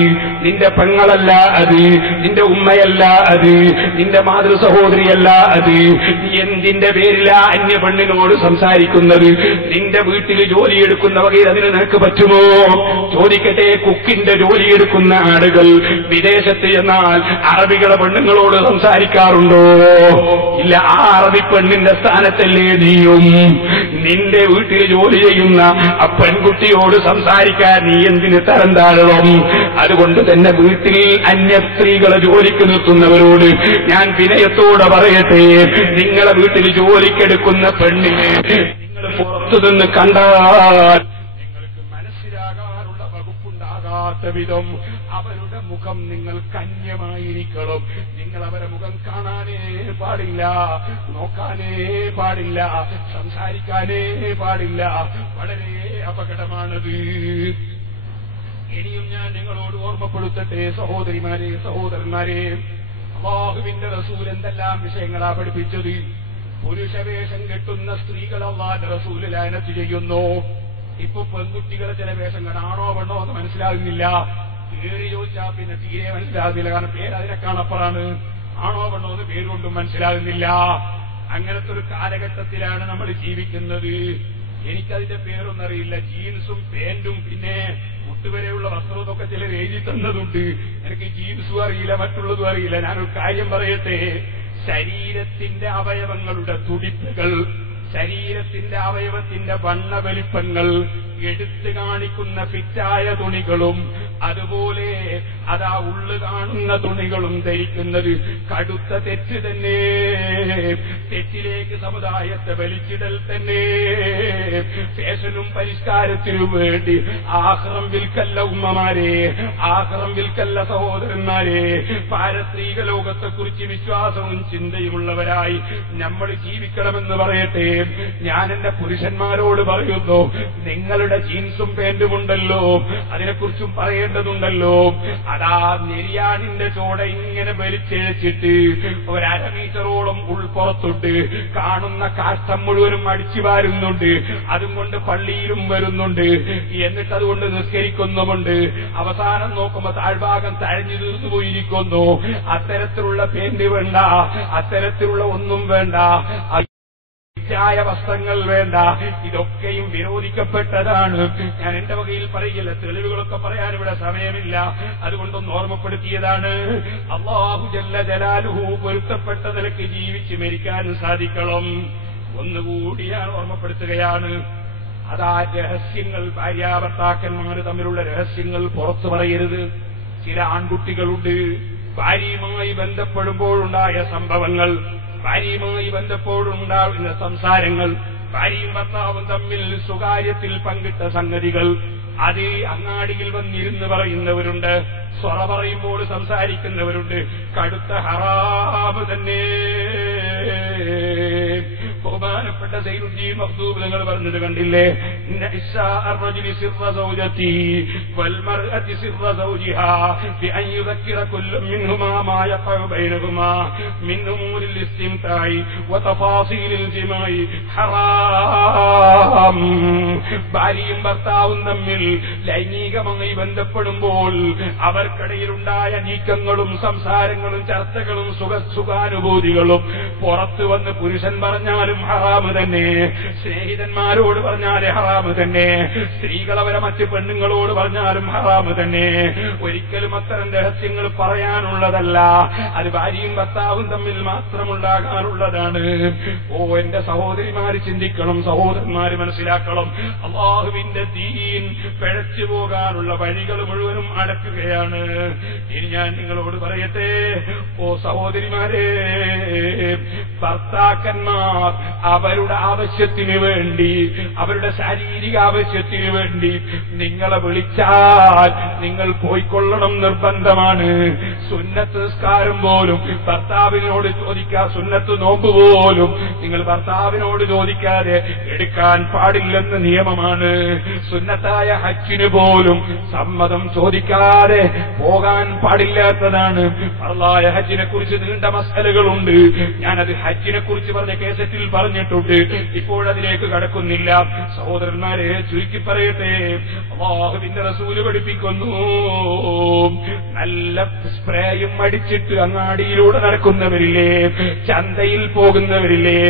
നിന്റെ പെങ്ങളല്ല അത്, നിന്റെ ഉമ്മയല്ല അത്, നിന്റെ മാതൃ സഹോദരിയല്ല അത്. നീ എന്തിന്റെ പേരില അന്യ പെണ്ണിനോട് സംസാരിക്കുന്നത്? നിന്റെ വീട്ടിൽ ജോലിയെടുക്കുന്ന വകയിൽ അതിന് നിനക്ക് പറ്റുമോ? ചോദിക്കട്ടെ, കുക്കിന്റെ ജോലിയെടുക്കുന്ന ആളുകൾ വിദേശത്ത് എന്നാൽ അറബികളെ പെണ്ണുങ്ങളോട് സംസാരിക്കാറുണ്ടോ? ഇല്ല. ആ അറബി പെണ്ണിന്റെ സ്ഥാനത്തല്ലേ നീയും? നിന്റെ വീട്ടിൽ ജോലി ചെയ്യുന്ന ആ പെൺകുട്ടിയോട് സംസാരിക്കാൻ നീ എന്തിന് തരം താഴണം? അതുകൊണ്ട് തന്നെ വീട്ടിൽ അന്യ സ്ത്രീകളെ ജോലിക്ക് നിർത്തുന്നവരോട് ഞാൻ വിനയത്തോടെ പറയട്ടെ, നിങ്ങളെ വീട്ടിൽ ജോലിക്കെടുക്കുന്ന പെണ്ണിനെ നിങ്ങൾ പുറത്തുനിന്ന് കണ്ടാൽ നിങ്ങൾക്ക് മനസ്സിലാകാനുള്ള വകുപ്പുണ്ടാകാത്ത വിധം അവരുടെ മുഖം നിങ്ങൾ കന്യമായിരിക്കണം. നിങ്ങൾ അവരെ മുഖം കാണാനേ പാടില്ല, നോക്കാനേ പാടില്ല, സംസാരിക്കാനേ പാടില്ല. വളരെ അപകടമാണത്. ഇനിയും ഞാൻ നിങ്ങളോട് ഓർമ്മപ്പെടുത്തട്ടെ സഹോദരിമാരെ, സഹോദരന്മാരെ, അല്ലാഹുവിന്റെ റസൂൽ എന്തെല്ലാം വിഷയങ്ങളാ പഠിപ്പിച്ചത്? പുരുഷവേഷം കെട്ടുന്ന സ്ത്രീകൾ അല്ലാഹുവിന്റെ റസൂൽ ലഅനത്ത് ചെയ്യുന്നു. ഇപ്പൊ പെൺകുട്ടികളെ ചില വേഷം ആണോ പെണ്ണോ എന്ന് മനസ്സിലാകുന്നില്ല. പേര് ചോദിച്ചാൽ പിന്നെ തീരെ മനസ്സിലാകുന്നില്ല. കാരണം പേര് അതിനേക്കാണപ്പുറാണ്. ആണോ പെണ്ണോ എന്ന് പേരുകൊണ്ടും മനസ്സിലാകുന്നില്ല. അങ്ങനത്തെ ഒരു കാലഘട്ടത്തിലാണ് നമ്മൾ ജീവിക്കുന്നത്. എനിക്കതിന്റെ പേരൊന്നറിയില്ല. ജീൻസും പാന്റും പിന്നെ മുട്ടുവരെയുള്ള വസ്ത്രവും ഒക്കെ ചിലർ എഴുതി തന്നതുണ്ട്. എനിക്ക് ജീൻസും അറിയില്ല, മറ്റുള്ളതും അറിയില്ല. ഞാനൊരു കാര്യം പറയട്ടെ, ശരീരത്തിന്റെ അവയവങ്ങളുടെ തുടിപ്പുകൾ, ശരീരത്തിന്റെ അവയവത്തിന്റെ വണ്ണവലിപ്പങ്ങൾ എടുത്തു കാണിക്കുന്ന ഫിറ്റായ തുണികളും അതുപോലെ അതാ ഉള്ളു കാണുന്ന തുണികളും ധരിക്കുന്നത് കടുത്ത തെറ്റ് തന്നെ. തെറ്റിലേക്ക് സമുദായത്തെ വലിച്ചിടൽ തന്നെ. ഫാഷനും പരിഷ്കാരത്തിനും വേണ്ടി ആഹ്റം വിൽക്കല്ല ഉമ്മമാരെ, ആഹ്റം വിൽക്കല്ല സഹോദരന്മാരെ. പാരസ്ത്രീക ലോകത്തെക്കുറിച്ച് വിശ്വാസവും ചിന്തയുമുള്ളവരായി നമ്മൾ ജീവിക്കണമെന്ന് പറയട്ടെ. ഞാൻ എന്റെ പുരുഷന്മാരോട് പറയുന്നു, നിങ്ങളുടെ ജീൻസും പാന്റുമുണ്ടല്ലോ, അതിനെക്കുറിച്ചും പറയേണ്ടതുണ്ടല്ലോ. അതാ നെരിയാണിന്റെ ചോട ഇങ്ങനെ വലിച്ചഴിച്ചിട്ട് ഒരര മീറ്ററോളം ഉൾപ്പുറത്തുണ്ട്. കാണുന്ന കാഷ്ടം മുഴുവനും അടിച്ചു വാരുന്നുണ്ട്. അതും കൊണ്ട് പള്ളിയിലും വരുന്നുണ്ട്. എന്നിട്ട് അതുകൊണ്ട് നിസ്കരിക്കുന്നുമുണ്ട്. അവസാനം നോക്കുമ്പോ താഴ്ഭാഗം തഴഞ്ഞു തീർന്നു പോയിരിക്കുന്നു. അത്തരത്തിലുള്ള പേന്റ് വേണ്ട, അത്തരത്തിലുള്ള ഒന്നും വേണ്ട, ായ വസ്ത്രങ്ങൾ വേണ്ട. ഇതൊക്കെയും വിരോധിക്കപ്പെട്ടതാണ്. ഞാൻ എന്റെ വകയിൽ പറയില്ല, തെളിവുകളൊക്കെ പറയാൻ ഇവിടെ സമയമില്ല. അതുകൊണ്ടൊന്ന് ഓർമ്മപ്പെടുത്തിയതാണ്. അല്ലാഹു ജല്ല ജലാലുഹു പൊരുത്തപ്പെട്ട നിലയ്ക്ക് ജീവിച്ച് മരിക്കാൻ സാധിക്കണം. ഒന്നുകൂടി ഞാൻ ഓർമ്മപ്പെടുത്തുകയാണ്. അതാ രഹസ്യങ്ങൾ, ഭാര്യാഭർത്താക്കന്മാർ തമ്മിലുള്ള രഹസ്യങ്ങൾ പുറത്തു പറയരുത്. ചില ആൺകുട്ടികളുണ്ട്, ഭാര്യയുമായി ബന്ധപ്പെടുമ്പോഴുണ്ടായ സംഭവങ്ങൾ, ഭാര്യയുമായി ബന്ധപ്പെടുമ്പോഴുണ്ടാകുന്ന സംസാരങ്ങൾ, ഭാര്യയും ഭർത്താവും തമ്മിൽ സ്വകാര്യത്തിൽ പങ്കിട്ട സംഗതികൾ, അത് അങ്ങാടിയിൽ വന്നിരുന്ന് പറയുന്നവരുണ്ട്, സ്വറ പറയുമ്പോൾ സംസാരിക്കുന്നവരുണ്ട്. കടുത്ത ഹറാമ് തന്നെ. ബഹുമാനപ്പെട്ട സൈനുദ്ദീൻ മഖ്ദൂബ് നിങ്ങൾ പറഞ്ഞത് കണ്ടില്ലേ? ഇന്ന ഇസ്സാ അർറജുലി സിർറ സൗജതി വൽ മർഅതി സിർറ സൗജിഹാ ബിഅൻ യുദക്കിറ കുല്ലു മിൻഹുമാ മാ യഖഉ ബൈനഹുമാ മിൻ ഉമൂരിൽ ഇസ്തിംതാഇ വതഫാസീലിൽ ജിമാഇ ഹറാം. ഭാര്യയും ഭർത്താവും തമ്മിൽ ലൈംഗികമായി ബന്ധപ്പെടുമ്പോൾ അവർക്കിടയിലുണ്ടായ നീക്കങ്ങളും സംസാരങ്ങളും ചർച്ചകളും സുഖാനുഭൂതികളും പുറത്തു വന്ന് പുരുഷൻ പറഞ്ഞാലും ഹറാമ് തന്നെ, സ്നേഹിതന്മാരോട് പറഞ്ഞാലും ഹറാമ് തന്നെ, സ്ത്രീകൾ അവരെ മറ്റ് പെണ്ണുങ്ങളോട് പറഞ്ഞാലും ഹറാമ് തന്നെ. ഒരിക്കലും അത്തരം രഹസ്യങ്ങൾ പറയാനുള്ളതല്ല. അത് ഭാര്യയും ഭർത്താവും തമ്മിൽ മാത്രമുണ്ടാകാനുള്ളതാണ്. ഓ എന്റെ സഹോദരിമാര് ചിന്തിക്കണം, സഹോദരന്മാര് മനസ്സിലാക്കണം. അല്ലാഹുവിന്റെ ദീൻ പിഴച്ചു പോകാനുള്ള വഴികൾ മുഴുവനും അടക്കുകയാണ്. ഇനി ഞാൻ നിങ്ങളോട് പറയട്ടെ, ഓ സഹോദരിമാരെ, ഭർത്താക്കന്മാർ അവരുടെ ആവശ്യത്തിന് വേണ്ടി, അവരുടെ ശാരീരിക ആവശ്യത്തിന് വേണ്ടി നിങ്ങളെ വിളിച്ചാൽ നിങ്ങൾ പോയിക്കൊള്ളണം, നിർബന്ധമാണ്. സുന്നത്ത് നിസ്കാരം പോലും ഭർത്താവിനോട് ചോദിക്കാ, സുന്നത്ത് നോമ്പ് പോലും നിങ്ങൾ ഭർത്താവിനോട് ചോദിക്കാതെ എടുക്കാൻ പാടില്ലെന്ന് നിയമമാണ്. സുന്നത്തായ ഹജ്ജിന് പോലും സമ്മതം ചോദിക്കാതെ പോകാൻ പാടില്ലാത്തതാണ്. ഫർളായ ഹജ്ജിനെ കുറിച്ച് നീണ്ട മസലകളുണ്ട്. ഞാനത് ഹജ്ജിനെ കുറിച്ച് പറഞ്ഞ കേസറ്റിൽ പറഞ്ഞിട്ടുണ്ട്, ഇപ്പോഴതിലേക്ക് കടക്കുന്നില്ല. സഹോദരന്മാരെ, ചുരുക്കി പറയട്ടെ, അല്ലാഹുവിന്റെ റസൂല് പഠിപ്പിക്കുന്നു, നല്ല സ്പ്രേയും അടിച്ചിട്ട് അങ്ങാടിയിലൂടെ നടക്കുന്നവരില്ലേ, ചന്തയിൽ പോകുന്നവരില്ലേ,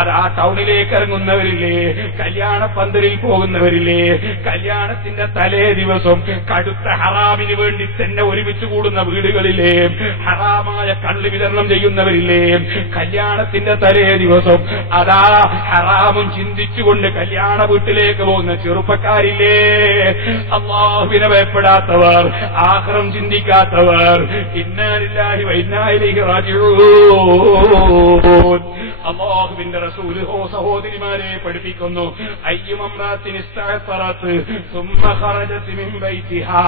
അതാ ടൗണിലേക്ക് ഇറങ്ങുന്നവരില്ലേ, കല്യാണ പന്തലിൽ പോകുന്നവരില്ലേ, കല്യാണത്തിന്റെ തലേ ദിവസം കടുത്ത ഹറാമിന് വേണ്ടി തന്നെ ഒരുമിച്ച് കൂടുന്ന വീടുകളിലെ ഹറാമായ കള്ള് വിതരണം ചെയ്യുന്നവരില്ലേ, കല്യാണത്തിന്റെ തലേ ദിവസം അതാ ഹറാമും ചിന്തിച്ചുകൊണ്ട് കല്യാണ വീട്ടിലേക്ക് പോകുന്ന ചെറുപ്പക്കാരില്ലേ, അല്ലാഹുവിനെ ഭയപ്പെടാത്തവർ, ആഖിറം ചിന്തിക്കാത്തവർ, ഇന്നാ ലില്ലാഹി വ ഇന്നാ ഇലൈഹി റാജിഊൻ. അല്ലാഹുവിന്റെ റസൂൽ സഹോദരിമാരെ പഠിപ്പിക്കുന്നു, അയ്യുമംറാത്തിൻ ഇസ്തഅഫറത് സുമ്മ ഖറജത് മിൻ ബൈതിഹാ,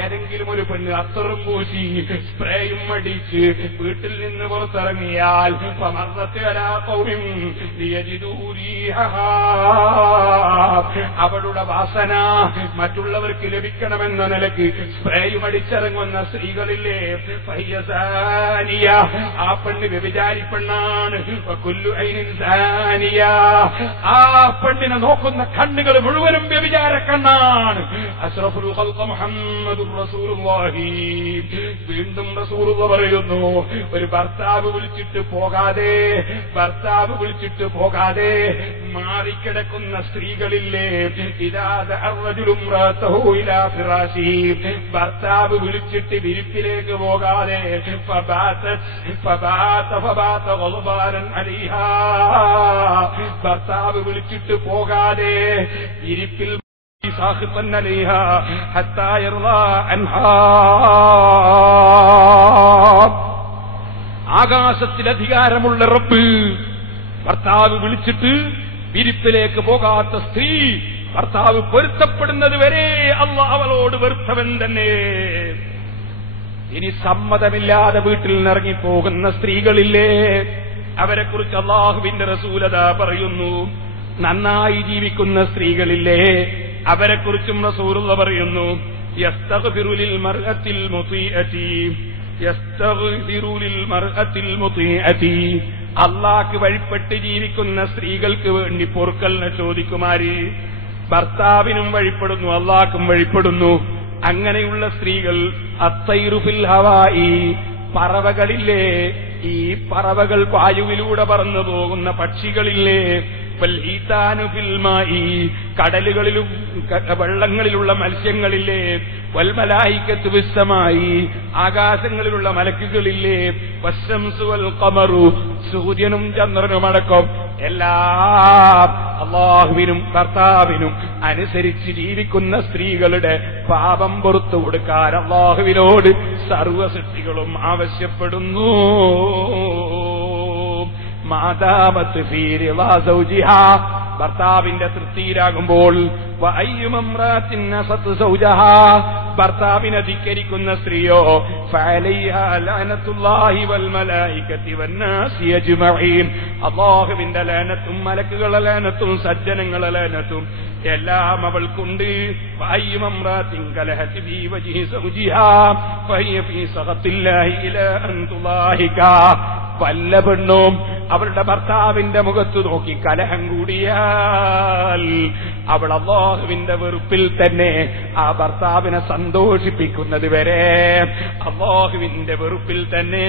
ഏതെങ്കിലും ഒരു പെണ്ണ് അത്തറും പൂശി സ്പ്രേയും അടിച്ച് വീട്ടിൽ നിന്ന് പുറത്തിറങ്ങിയാൽ ഫമറത്ത് അലാ ഖൗമിൻ ലിയജിദൂ റീഹഹാ, അവളുടെ വാസന മറ്റുള്ളവർക്ക് ലഭിക്കണമെന്ന നിലയ്ക്ക് സ്പ്രേയും അടിച്ചിറങ്ങുന്ന സ്ത്രീകളില്ലേ, ഫഹിയസാനിയ, ആ പെണ്ണ് വ്യഭിചാരി പെണ്ണാണ്. വകുല്ലു ഐനിൻ സാനിയ, ആ പെണ്ണിനെ നോക്കുന്ന കണ്ണുകൾ മുഴുവനും വ്യഭിചാര കണ്ണാണ്. അഷ്റഫുൽ ഖൽഖ് മുഹമ്മദുർ റസൂലുള്ളാഹി. വീണ്ടും റസൂലുള്ളാഹി പറയുന്നു, ഒരു ഭർത്താവ് വിളിച്ചിട്ട് പോകാതെ മാറിക്കിടക്കുന്ന സ്ത്രീകളില്ലേ, ഇദാ ദഅറജുലും റഅതഹു ഇലാ ഫിറാശി, ഭർത്താവ് വിളിച്ചിട്ട് വിരിപ്പിലേക്ക് പോകാതെ ഫബാത ഗൾബാനൻ അലൈഹാ, ഭർത്താവ് വിളിച്ചിട്ട് പോകാതെ വിരിപ്പിൽ സാഖിതൻ അലൈഹാ ഹത്താ യർളാ അൻഹാ, ആകാശത്തിൽ അധികാരമുള്ള റബ്ബ് ഭർത്താവ് വിളിച്ചിട്ട് വിരിപ്പിലേക്ക് പോകാത്ത സ്ത്രീ ഭർത്താവ് പൊരുത്തപ്പെടുന്നത് വരെ അല്ലാഹു അവളോട് വെറുത്തവൻ തന്നെ. ഇനി സമ്മതമില്ലാതെ വീട്ടിൽ നിന്നിറങ്ങിപ്പോകുന്ന സ്ത്രീകളില്ലേ, അവരെക്കുറിച്ച് അല്ലാഹുവിന്റെ റസൂലതാ പറയുന്നു. നന്നായി ജീവിക്കുന്ന സ്ത്രീകളില്ലേ, അവരെക്കുറിച്ചും റസൂലുള്ളാഹി പറയുന്നു, യസ്തഗ്ഫിറു ലിൽ മർഅത്തിൽ മുതീഅതി, അല്ലാഹുവിന് വഴിപ്പെട്ട് ജീവിക്കുന്ന സ്ത്രീകൾക്ക് വേണ്ടി പൊറുക്കലിനെ ചോദിക്കുമാര്, ഭർത്താവിനും വഴിപ്പെടുന്നു അല്ലാഹുവിനും വഴിപ്പെടുന്നു. അങ്ങനെയുള്ള സ്ത്രീകൾ അത്തൈറു ഫിൽ ഹവായി, പറവകളില്ലേ, ഈ പറവകൾ വായുവിലൂടെ പറന്നു പോകുന്ന പക്ഷികളില്ലേ, വൽഈതാനു ഫിൽ മായി, കടലുകളിലും വെള്ളങ്ങളിലുള്ള മത്സ്യങ്ങളില്ലേ, വൽമലായികത്തു ഫിസ്സമായി, ആകാശങ്ങളിലുള്ള മലക്കുകളില്ലേ, വശംസു വൽ ഖമറു, സൂര്യനും ചന്ദ്രനുമടക്കം എല്ലാം അല്ലാഹുവിനും ഭർത്താവിനും അനുസരിച്ച് ജീവിക്കുന്ന സ്ത്രീകളുടെ പാപം പുറത്തു കൊടുക്കാൻ അല്ലാഹുവിനോട് സർവ്വ സൃഷ്ടികളും ആവശ്യപ്പെടുന്നു. മാദാമത്ത് ഫീ റിളാ സൗജിഹാ, ഭർത്താവിന്റെ തൃപ്തിയിലാകുമ്പോൾ, വഅയ്യുമംറാത്തിൻ നസത് സൗജഹാ, ഭർത്താവിനെ ധിക്കരിക്കുന്ന സ്ത്രീയോ, ഫഅലൈഹാ ലഅനത്തുല്ലാഹി വൽ മലായികതി വന്നാസി അജ്മഈൻ, അല്ലാഹുവിന്റെ ലഅനത്തും മലക്കുകളുടെ ലഅനത്തും സജ്ജനങ്ങളുടെ ലഅനത്തും എല്ലാം അവൾക്കുണ്ട്. വഅയ്യുമംറാത്തിൻ കലഹതി ഫീ വജ്ഹി സൗജിഹാ ഫഹിയ ഫീ സഖത്തില്ലാഹി ഇലാ അൻ തുലാഹിക, വല്ല പെണ്ണും അവളുടെ ഭർത്താവിന്റെ മുഖത്ത് നോക്കി കലഹം കൂടിയാൽ അവൾ അല്ലാഹുവിന്റെ വെറുപ്പിൽ തന്നെ ആ ഭർത്താവിനെ സന്തോഷിപ്പിക്കുന്നത് വരെ അല്ലാഹുവിന്റെ വെറുപ്പിൽ തന്നെ.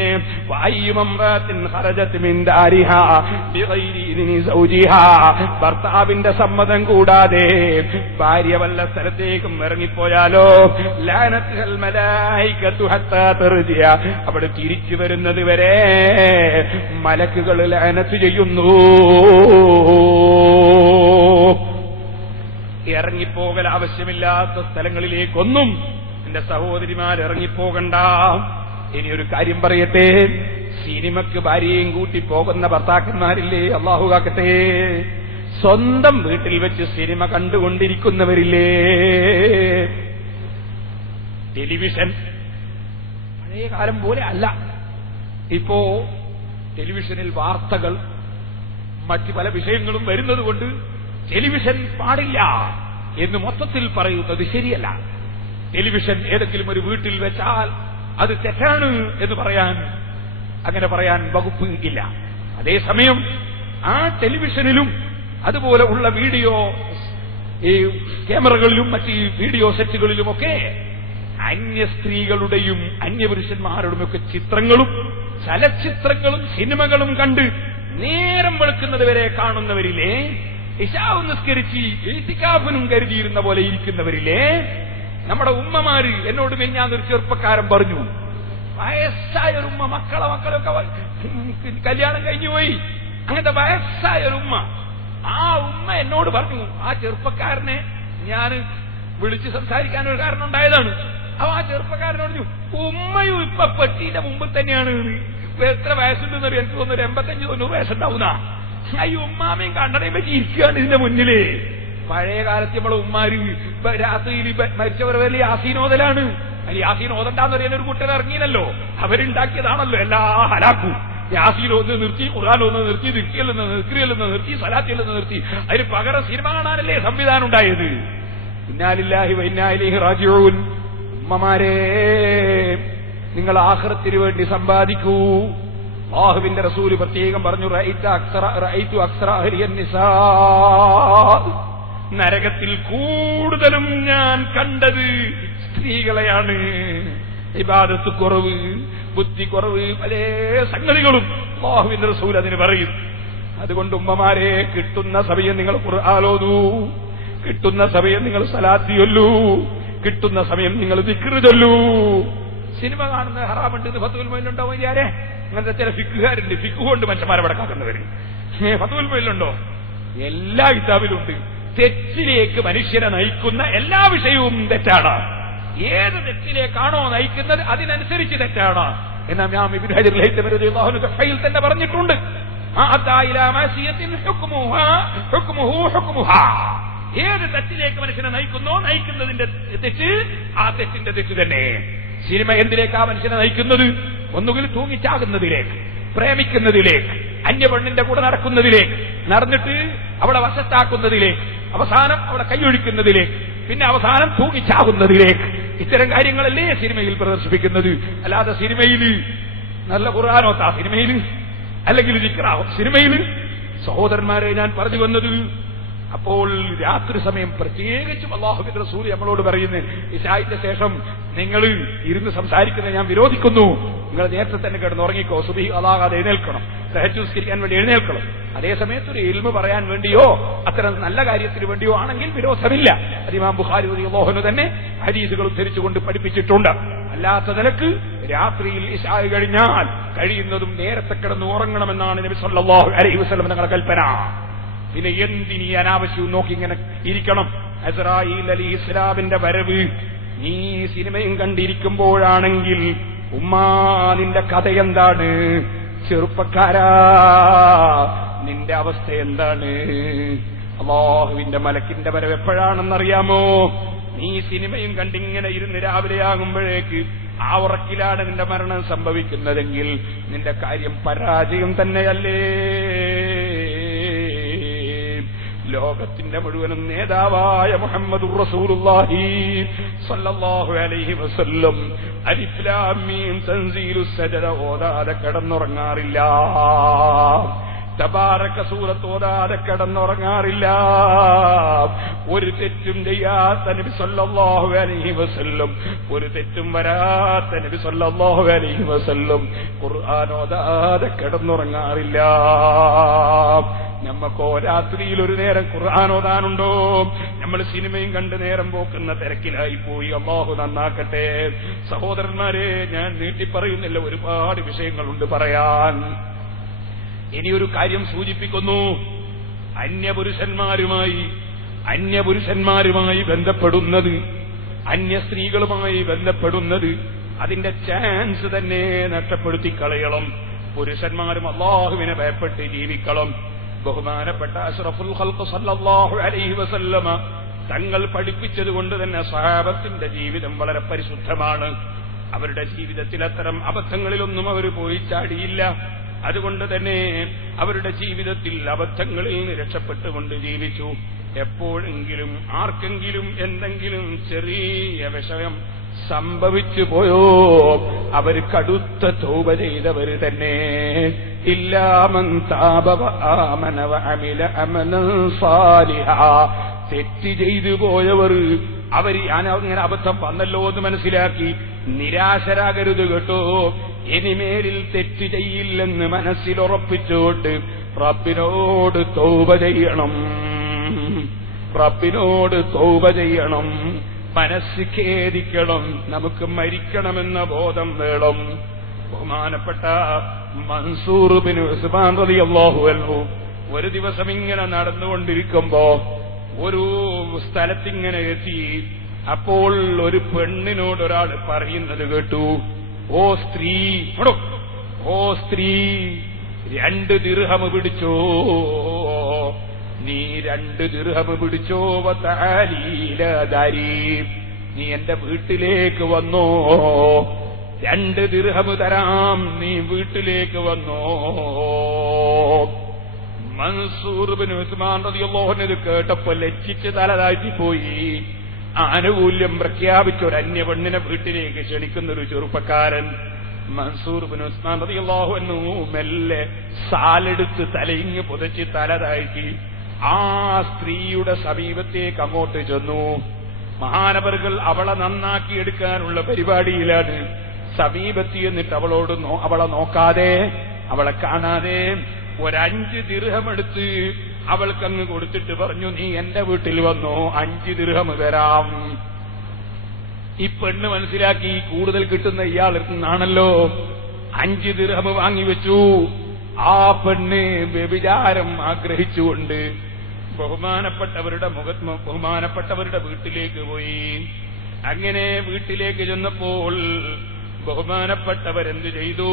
വഅയ്യുമംറാത്തിൻ ഖറജത് മിൻ ദാരിഹാ ബിഗൈരി ഇദ്നി സൗജിഹാ, ഭർത്താവിന്റെ സമ്മതം കൂടാതെ ഭാര്യ വല്ല സ്ഥലത്തേക്കും ഇറങ്ങിപ്പോയാലോ, ലഅനത്തുൽ മലായികതു ഹത്താ തർജിയ, അവിടെ തിരിച്ചു വരുന്നത് വരെ മലക്കുകൾ ലഅനത്ത് ചെയ്യുന്നു. ഇറങ്ങിപ്പോകൽ ആവശ്യമില്ലാത്ത സ്ഥലങ്ങളിലേക്കൊന്നും എന്റെ സഹോദരിമാർ ഇറങ്ങിപ്പോകണ്ട. ഇനിയൊരു കാര്യം പറയട്ടെ, സിനിമക്ക് ഭാര്യയും കൂട്ടി പോകുന്ന ഭർത്താക്കന്മാരില്ലേ, അള്ളാഹു കാക്കട്ടെ. സ്വന്തം വീട്ടിൽ വെച്ച് സിനിമ കണ്ടുകൊണ്ടിരിക്കുന്നവരില്ലേ. ടെലിവിഷൻ പഴയ കാലം പോലെ അല്ല. ഇപ്പോ ടെലിവിഷനിൽ വാർത്തകൾ മറ്റു പല വിഷയങ്ങളും വരുന്നത് കൊണ്ട് ടെലിവിഷൻ പാടില്ല എന്ന് മൊത്തത്തിൽ പറയുന്നത് ശരിയല്ല. ടെലിവിഷൻ ഏതെങ്കിലും ഒരു വീട്ടിൽ വെച്ചാൽ അത് തെറ്റാണ് എന്ന് അങ്ങനെ പറയാൻ വകുപ്പ് ഇല്ല. അതേസമയം ആ ടെലിവിഷനിലും അതുപോലെ ഉള്ള വീഡിയോ ഈ ക്യാമറകളിലും മറ്റ് വീഡിയോ സെറ്റുകളിലുമൊക്കെ അന്യ സ്ത്രീകളുടെയും അന്യപുരുഷന്മാരുടെയുമൊക്കെ ചിത്രങ്ങളും ചലച്ചിത്രങ്ങളും സിനിമകളും കണ്ട് നേരം വെളുക്കുന്നത് വരെ കാണുന്നവരില്ലേ, ഇശാവ് നിസ്കരിച്ച് ഇത്തികാഫിനും കരുതിയിരുന്ന പോലെ ഇരിക്കുന്നവരില്ലേ. നമ്മുടെ ഉമ്മമാര് എന്നോട് മെഞ്ഞാന്നൊരു ചെറുപ്പക്കാരൻ പറഞ്ഞു, വയസ്സായൊരു ഉമ്മ മക്കളൊക്കെ കല്യാണം കഴിഞ്ഞുപോയി, അങ്ങനത്തെ വയസ്സായൊരു ഉമ്മ. ആ ഉമ്മ എന്നോട് പറഞ്ഞു, ആ ചെറുപ്പക്കാരനെ ഞാൻ വിളിച്ച് സംസാരിക്കാനൊരു കാരണം ഉണ്ടായതാണ്. അപ്പൊ ആ ചെറുപ്പക്കാരനോട് പറഞ്ഞു, ഉമ്മയും ഇപ്പൊ പെട്ടിന്റെ മുമ്പിൽ തന്നെയാണ്. എത്ര വയസ്സുണ്ടെന്ന് എനിക്ക് തോന്നുന്നു 85-90 വയസ്സുണ്ടാവുന്ന. ഈ ഉമ്മാമയും കണ്ണടയും വെച്ച് ഇരിക്കുകയാണ് ഇതിന്റെ മുന്നില്. പഴയ കാലത്ത് നമ്മളെ ഉമ്മാര് രാത്രിയിൽ മരിച്ചവരെ വലിയ യാസീനോദലാണ്. അല്ലെ യാസീനോദണ്ടാന്ന് പറയാൻ ഒരു കൂട്ടർ ഇറങ്ങിയില്ലല്ലോ, അവരുണ്ടാക്കിയതാണല്ലോ എല്ലാ ഹലാക്കും. യാസീനൊന്ന് നിർത്തി, ഖുർആനൊന്ന് നിർത്തി, ദിക്റിയല്ലെന്ന് നിർത്തി, സലാത്തില്ലെന്ന് നിർത്തി. അതിന് പകരം സിനിമ കാണാനല്ലേ സംവിധാനം ഉണ്ടായത്. ഇന്നാ ലില്ലാഹി വ ഇന്നാ ഇലൈഹി റാജിഊൻ. ഉമ്മമാരെ, നിങ്ങൾ ആഖിറത്തിന് വേണ്ടി സമ്പാദിക്കൂ. അല്ലാഹുവിന്റെ റസൂൽ പ്രത്യേകം പറഞ്ഞു, റഅയ്തു അക്സറ അഹ്ലിയൻ നിസാ. നരകത്തിൽ കൂടുതലും ഞാൻ കണ്ടത് സ്ത്രീകളെയാണ്. ഇബാദത്ത് കുറവ്, ബുദ്ധി കുറവ്, പല സംഗതികളും അല്ലാഹുവിന്റെ റസൂൽ അതിന് പറയും. അതുകൊണ്ട് ഉമ്മമാരെ, കിട്ടുന്ന സമയം നിങ്ങൾ ഖുർആൻ ഓതൂ, കിട്ടുന്ന സമയം നിങ്ങൾ സലാത്ത് ചൊല്ലൂ, കിട്ടുന്ന സമയം നിങ്ങൾ ദിക്ർ ചൊല്ലൂ. സിനിമ കാണുന്ന ഹറാമുണ്ട് എന്ന് ഫത്വൽ മൊയിലുണ്ടാവും. ഇല്ലാരെ അങ്ങനത്തെ ചില ഫിക്കുകാരുണ്ട്, ഫിക്ക് കൊണ്ട് മനുഷ്യന്മാരെ പടക്കാക്കുന്നവര്. ഫത്വൽ മൊയിലുണ്ടോ? എല്ലാ കിതാബിലുണ്ട്. തെറ്റിലേക്ക് മനുഷ്യനെ നയിക്കുന്ന എല്ലാ വിഷയവും തെറ്റാണ്. ഏത് തെറ്റിലേക്കാണോ നയിക്കുന്നത് അതിനനുസരിച്ച് തെറ്റാണ്. എന്നാൽ ഞാൻ ഇബ്നു ഹജർ അൽ-ഹൈതമി റളിയല്ലാഹു അൻഹു ഫൈൽ തന്നെ പറഞ്ഞിട്ടുണ്ട്, ഏത് തെറ്റിലേക്ക് മനുഷ്യനെ നയിക്കുന്നോ നയിക്കുന്നതിന്റെ തെറ്റ് ആ തെറ്റിന്റെ തെറ്റ് തന്നെ. സിനിമ എന്തിലേക്കാ മനുഷ്യനെ നയിക്കുന്നത്? ഒന്നുകിൽ തൂങ്ങിച്ചാകുന്നതിലേക്ക്, പ്രേമിക്കുന്നതിലേക്ക്, അന്യപെണ്ണിന്റെ കൂടെ നടക്കുന്നതിലേക്ക്, നടന്നിട്ട് അവളെ വശത്താക്കുന്നതിലേക്ക്, അവസാനം അവളെ കൈയൊഴിക്കുന്നതിലേക്ക്, പിന്നെ അവസാനം തൂങ്ങിച്ചാകുന്നതിലേക്ക്. ഇത്തരം കാര്യങ്ങളല്ലേ സിനിമയിൽ പ്രദർശിപ്പിക്കുന്നത്. അല്ലാതെ സിനിമയിൽ നല്ല ഖുർആനോത്താ സിനിമയിൽ, അല്ലെങ്കിൽ ദിക്റാവോ സിനിമയിൽ. സഹോദരന്മാരെ, ഞാൻ പറഞ്ഞു വന്നത്, അപ്പോൾ രാത്രി സമയം പ്രത്യേകിച്ചും അല്ലാഹുവിന്റെ റസൂൽ നമ്മളോട് പറയുന്നത്, ഇശാഇന്റെ ശേഷം നിങ്ങൾ ഇരുന്ന് സംസാരിക്കുന്നത് ഞാൻ വിരോധിക്കുന്നു. നിങ്ങൾ നേരത്തെ തന്നെ കിടന്നുറങ്ങിക്കോ, സുബഹി അല്ലാതെ എഴുന്നേൽക്കണം, തഹജ്ജുദ് നിസ്കരിക്കാൻ വേണ്ടി എഴുന്നേൽക്കണം. അതേസമയത്ത് ഒരു ഇൽമു പറയാൻ വേണ്ടിയോ അത്തരം നല്ല കാര്യത്തിന് വേണ്ടിയോ ആണെങ്കിൽ വിരോധമില്ല. അത് ഇമാം ബുഖാരി റളിയല്ലാഹു അൻഹു തന്നെ ഹദീസുകൾ ഉദ്ധരിച്ചുകൊണ്ട് പഠിപ്പിച്ചിട്ടുണ്ട്. അല്ലാത്ത നിലക്ക് രാത്രിയിൽ ഇശാ കഴിഞ്ഞാൽ കഴിയുന്നതും നേരത്തെ കിടന്ന് ഉറങ്ങണമെന്നാണ് നബി സല്ലല്ലാഹു അലൈഹി വസല്ലം തങ്ങളുടെ കൽപ്പന. പിന്നെ എന്തിനീ അനാവശ്യവും നോക്കി ഇങ്ങനെ ഇരിക്കണം? അസ്റായീൽ അലൈഹിസ്സലാമിന്റെ വരവ് നീ സിനിമയും കണ്ടിരിക്കുമ്പോഴാണെങ്കിൽ ഉമ്മാ നിന്റെ കഥ എന്താണ്? ചെറുപ്പക്കാരാ, നിന്റെ അവസ്ഥ എന്താണ്? അല്ലാഹുവിന്റെ മലക്കിന്റെ വരവ് എപ്പോഴാണെന്നറിയാമോ? നീ സിനിമയും കണ്ടിങ്ങനെ ഇരുന്ന് രാവിലെയാകുമ്പോഴേക്ക് ആ ഉറക്കിലാണ് നിന്റെ മരണം സംഭവിക്കുന്നതെങ്കിൽ നിന്റെ കാര്യം പരാജയം തന്നെയല്ലേ? ലോകത്തിന്റെ മുഴുവനും നേതാവായ മുഹമ്മദുർ റസൂലുള്ളാഹി സ്വല്ലല്ലാഹു അലൈഹി വസല്ലം അലിഫ് ലാം മീം തൻസീലുസ് സജദ ഓതാതെ കിടന്നുറങ്ങാറില്ല. തബാറക സൂറത്ത് ഓതാതെ കിടന്നുറങ്ങാറില്ല. ഒരു തെറ്റും ചെയ്യാത്ത നബി സല്ലല്ലാഹു അലൈഹി വസല്ലം, ഒരു തെറ്റും വരാത്ത നബി സല്ലല്ലാഹു അലൈഹി വസല്ലം ഖുർആൻ ഓതാതെ കിടന്നുറങ്ങാറില്ല. നമ്മക്കോ രാത്രിയിൽ ഒരു നേരം ഖുർആൻ ഓതാനുണ്ടോ? നമ്മൾ സിനിമയും കണ്ട് നേരം പോക്കുന്ന തിരക്കിലായി പോയി. അല്ലാഹു നന്നാക്കട്ടെ. സഹോദരന്മാരെ, ഞാൻ നീട്ടിപ്പറയുന്നില്ല, ഒരുപാട് വിഷയങ്ങളുണ്ട് പറയാൻ. ഇനിയൊരു കാര്യം സൂചിപ്പിക്കുന്നു, അന്യപുരുഷന്മാരുമായി അന്യപുരുഷന്മാരുമായി ബന്ധപ്പെടുന്നത്, അന്യ സ്ത്രീകളുമായി ബന്ധപ്പെടുന്നത്, അതിന്റെ ചാൻസ് തന്നെ നഷ്ടപ്പെടുത്തി കളയണം. പുരുഷന്മാരും അല്ലാഹുവിനെ ഭയപ്പെട്ട് ജീവിക്കണം. ബഹുമാനപ്പെട്ട അഷ്റഫുൽ ഖൽഖ് സല്ലല്ലാഹു അലൈഹി വസല്ലമ തങ്ങൾ പഠിപ്പിച്ചതുകൊണ്ട് തന്നെ സ്വഹാബത്തിന്റെ ജീവിതം വളരെ പരിശുദ്ധമാണ്. അവരുടെ ജീവിതത്തിൽ അത്തരം അബദ്ധങ്ങളിലൊന്നും അവർ പോയി ചാടിയില്ല. അതുകൊണ്ട് തന്നെ അവരുടെ ജീവിതത്തിൽ അബദ്ധങ്ങളിൽ നിന്ന് രക്ഷപ്പെട്ടുകൊണ്ട് ജീവിച്ചു. എപ്പോഴെങ്കിലും ആർക്കെങ്കിലും എന്തെങ്കിലും ചെറിയ വിഷയം സംഭവിച്ചു പോയോ അവർ കടുത്ത തൗബ ചെയ്തവർ തന്നെ. ഇല്ലാമൻ താബ വആമന വഅമില അമലൻ സാലിഹാ. തെറ്റ് ചെയ്തു പോയവർ അവർ അങ്ങനെ അബദ്ധം വന്നല്ലോ എന്ന് മനസ്സിലാക്കി നിരാശരാകരുത് കേട്ടോ. ഇനിമേലിൽ തെറ്റ് ചെയ്യില്ലെന്ന് മനസ്സിലുറപ്പിച്ചുകൊണ്ട് റബ്ബിനോട് തൗബ ചെയ്യണം, റബ്ബിനോട് തൗബ ചെയ്യണം. മനസ്സ് ഖേദിക്കണം. നമുക്ക് മരിക്കണമെന്ന ബോധം വേണം. ബഹുമാനപ്പെട്ട മൻസൂർ ബിൻ ഉസ്മാൻ റളിയല്ലാഹു അൻഹു ഒരു ദിവസം ഇങ്ങനെ നടന്നുകൊണ്ടിരിക്കുമ്പോ ഒരു സ്ഥലത്തിങ്ങനെ എത്തി. അപ്പോൾ ഒരു പെണ്ണിനോട് ഒരാൾ പറയുന്നത് കേട്ടു, ഓ സ്ത്രീ, ഓ സ്ത്രീ, 2 ദിർഹം പിടിച്ചോ, നീ 2 ദിർഹം പിടിച്ചോ, വതആലീലദാരി, നീ എന്റെ വീട്ടിലേക്ക് വന്നോ, 2 ദിർഹം തരാം, നീ വീട്ടിലേക്ക് വന്നോ. മൻസൂർ ബിൻ ഉസ്മാൻ റളിയല്ലാഹു അൻഹു കേട്ടപ്പോൾ ലജ്ജിച്ച് തലതാഴ്ത്തിപ്പോയി. ആനുകൂല്യം പ്രഖ്യാപിച്ച ഒരു അന്യ പെണ്ണിനെ വീട്ടിലേക്ക് ക്ഷണിക്കുന്നൊരു ചെറുപ്പക്കാരൻ. മൻസൂർ ബിൻ ഉസ്മാൻ റളിയല്ലാഹു അൻഹു മെല്ലെ സാലെടുത്ത് തലയിങ്ങ് പുതച്ച് തലതാഴ്ത്തി ആ സ്ത്രീയുടെ സമീപത്തേക്ക് അങ്ങോട്ട് ചെന്നു. മഹാനവറുകൾ അവളെ നന്നാക്കിയെടുക്കാനുള്ള പരിപാടിയിലാണ്. സമീപത്തി എന്നിട്ട് അവളെ നോക്കാതെ, അവളെ കാണാതെ 5 ദിർഹം എടുത്ത് അവൾക്കങ്ങ് കൊടുത്തിട്ട് പറഞ്ഞു, നീ എന്റെ വീട്ടിൽ വന്നോ, 5 ദിർഹം തരാം. ഈ പെണ്ണ് മനസ്സിലാക്കി കൂടുതൽ കിട്ടുന്ന ഇയാളിൽ നിന്നാണല്ലോ. 5 ദിർഹം വാങ്ങിവെച്ചു. ആ പെണ്ണ് വ്യഭിചാരം ആഗ്രഹിച്ചുകൊണ്ട് ബഹുമാനപ്പെട്ടവരുടെ വീട്ടിലേക്ക് പോയി. അങ്ങനെ വീട്ടിലേക്ക് ചെന്നപ്പോൾ ബഹുമാനപ്പെട്ടവരെന്ത് ചെയ്തു?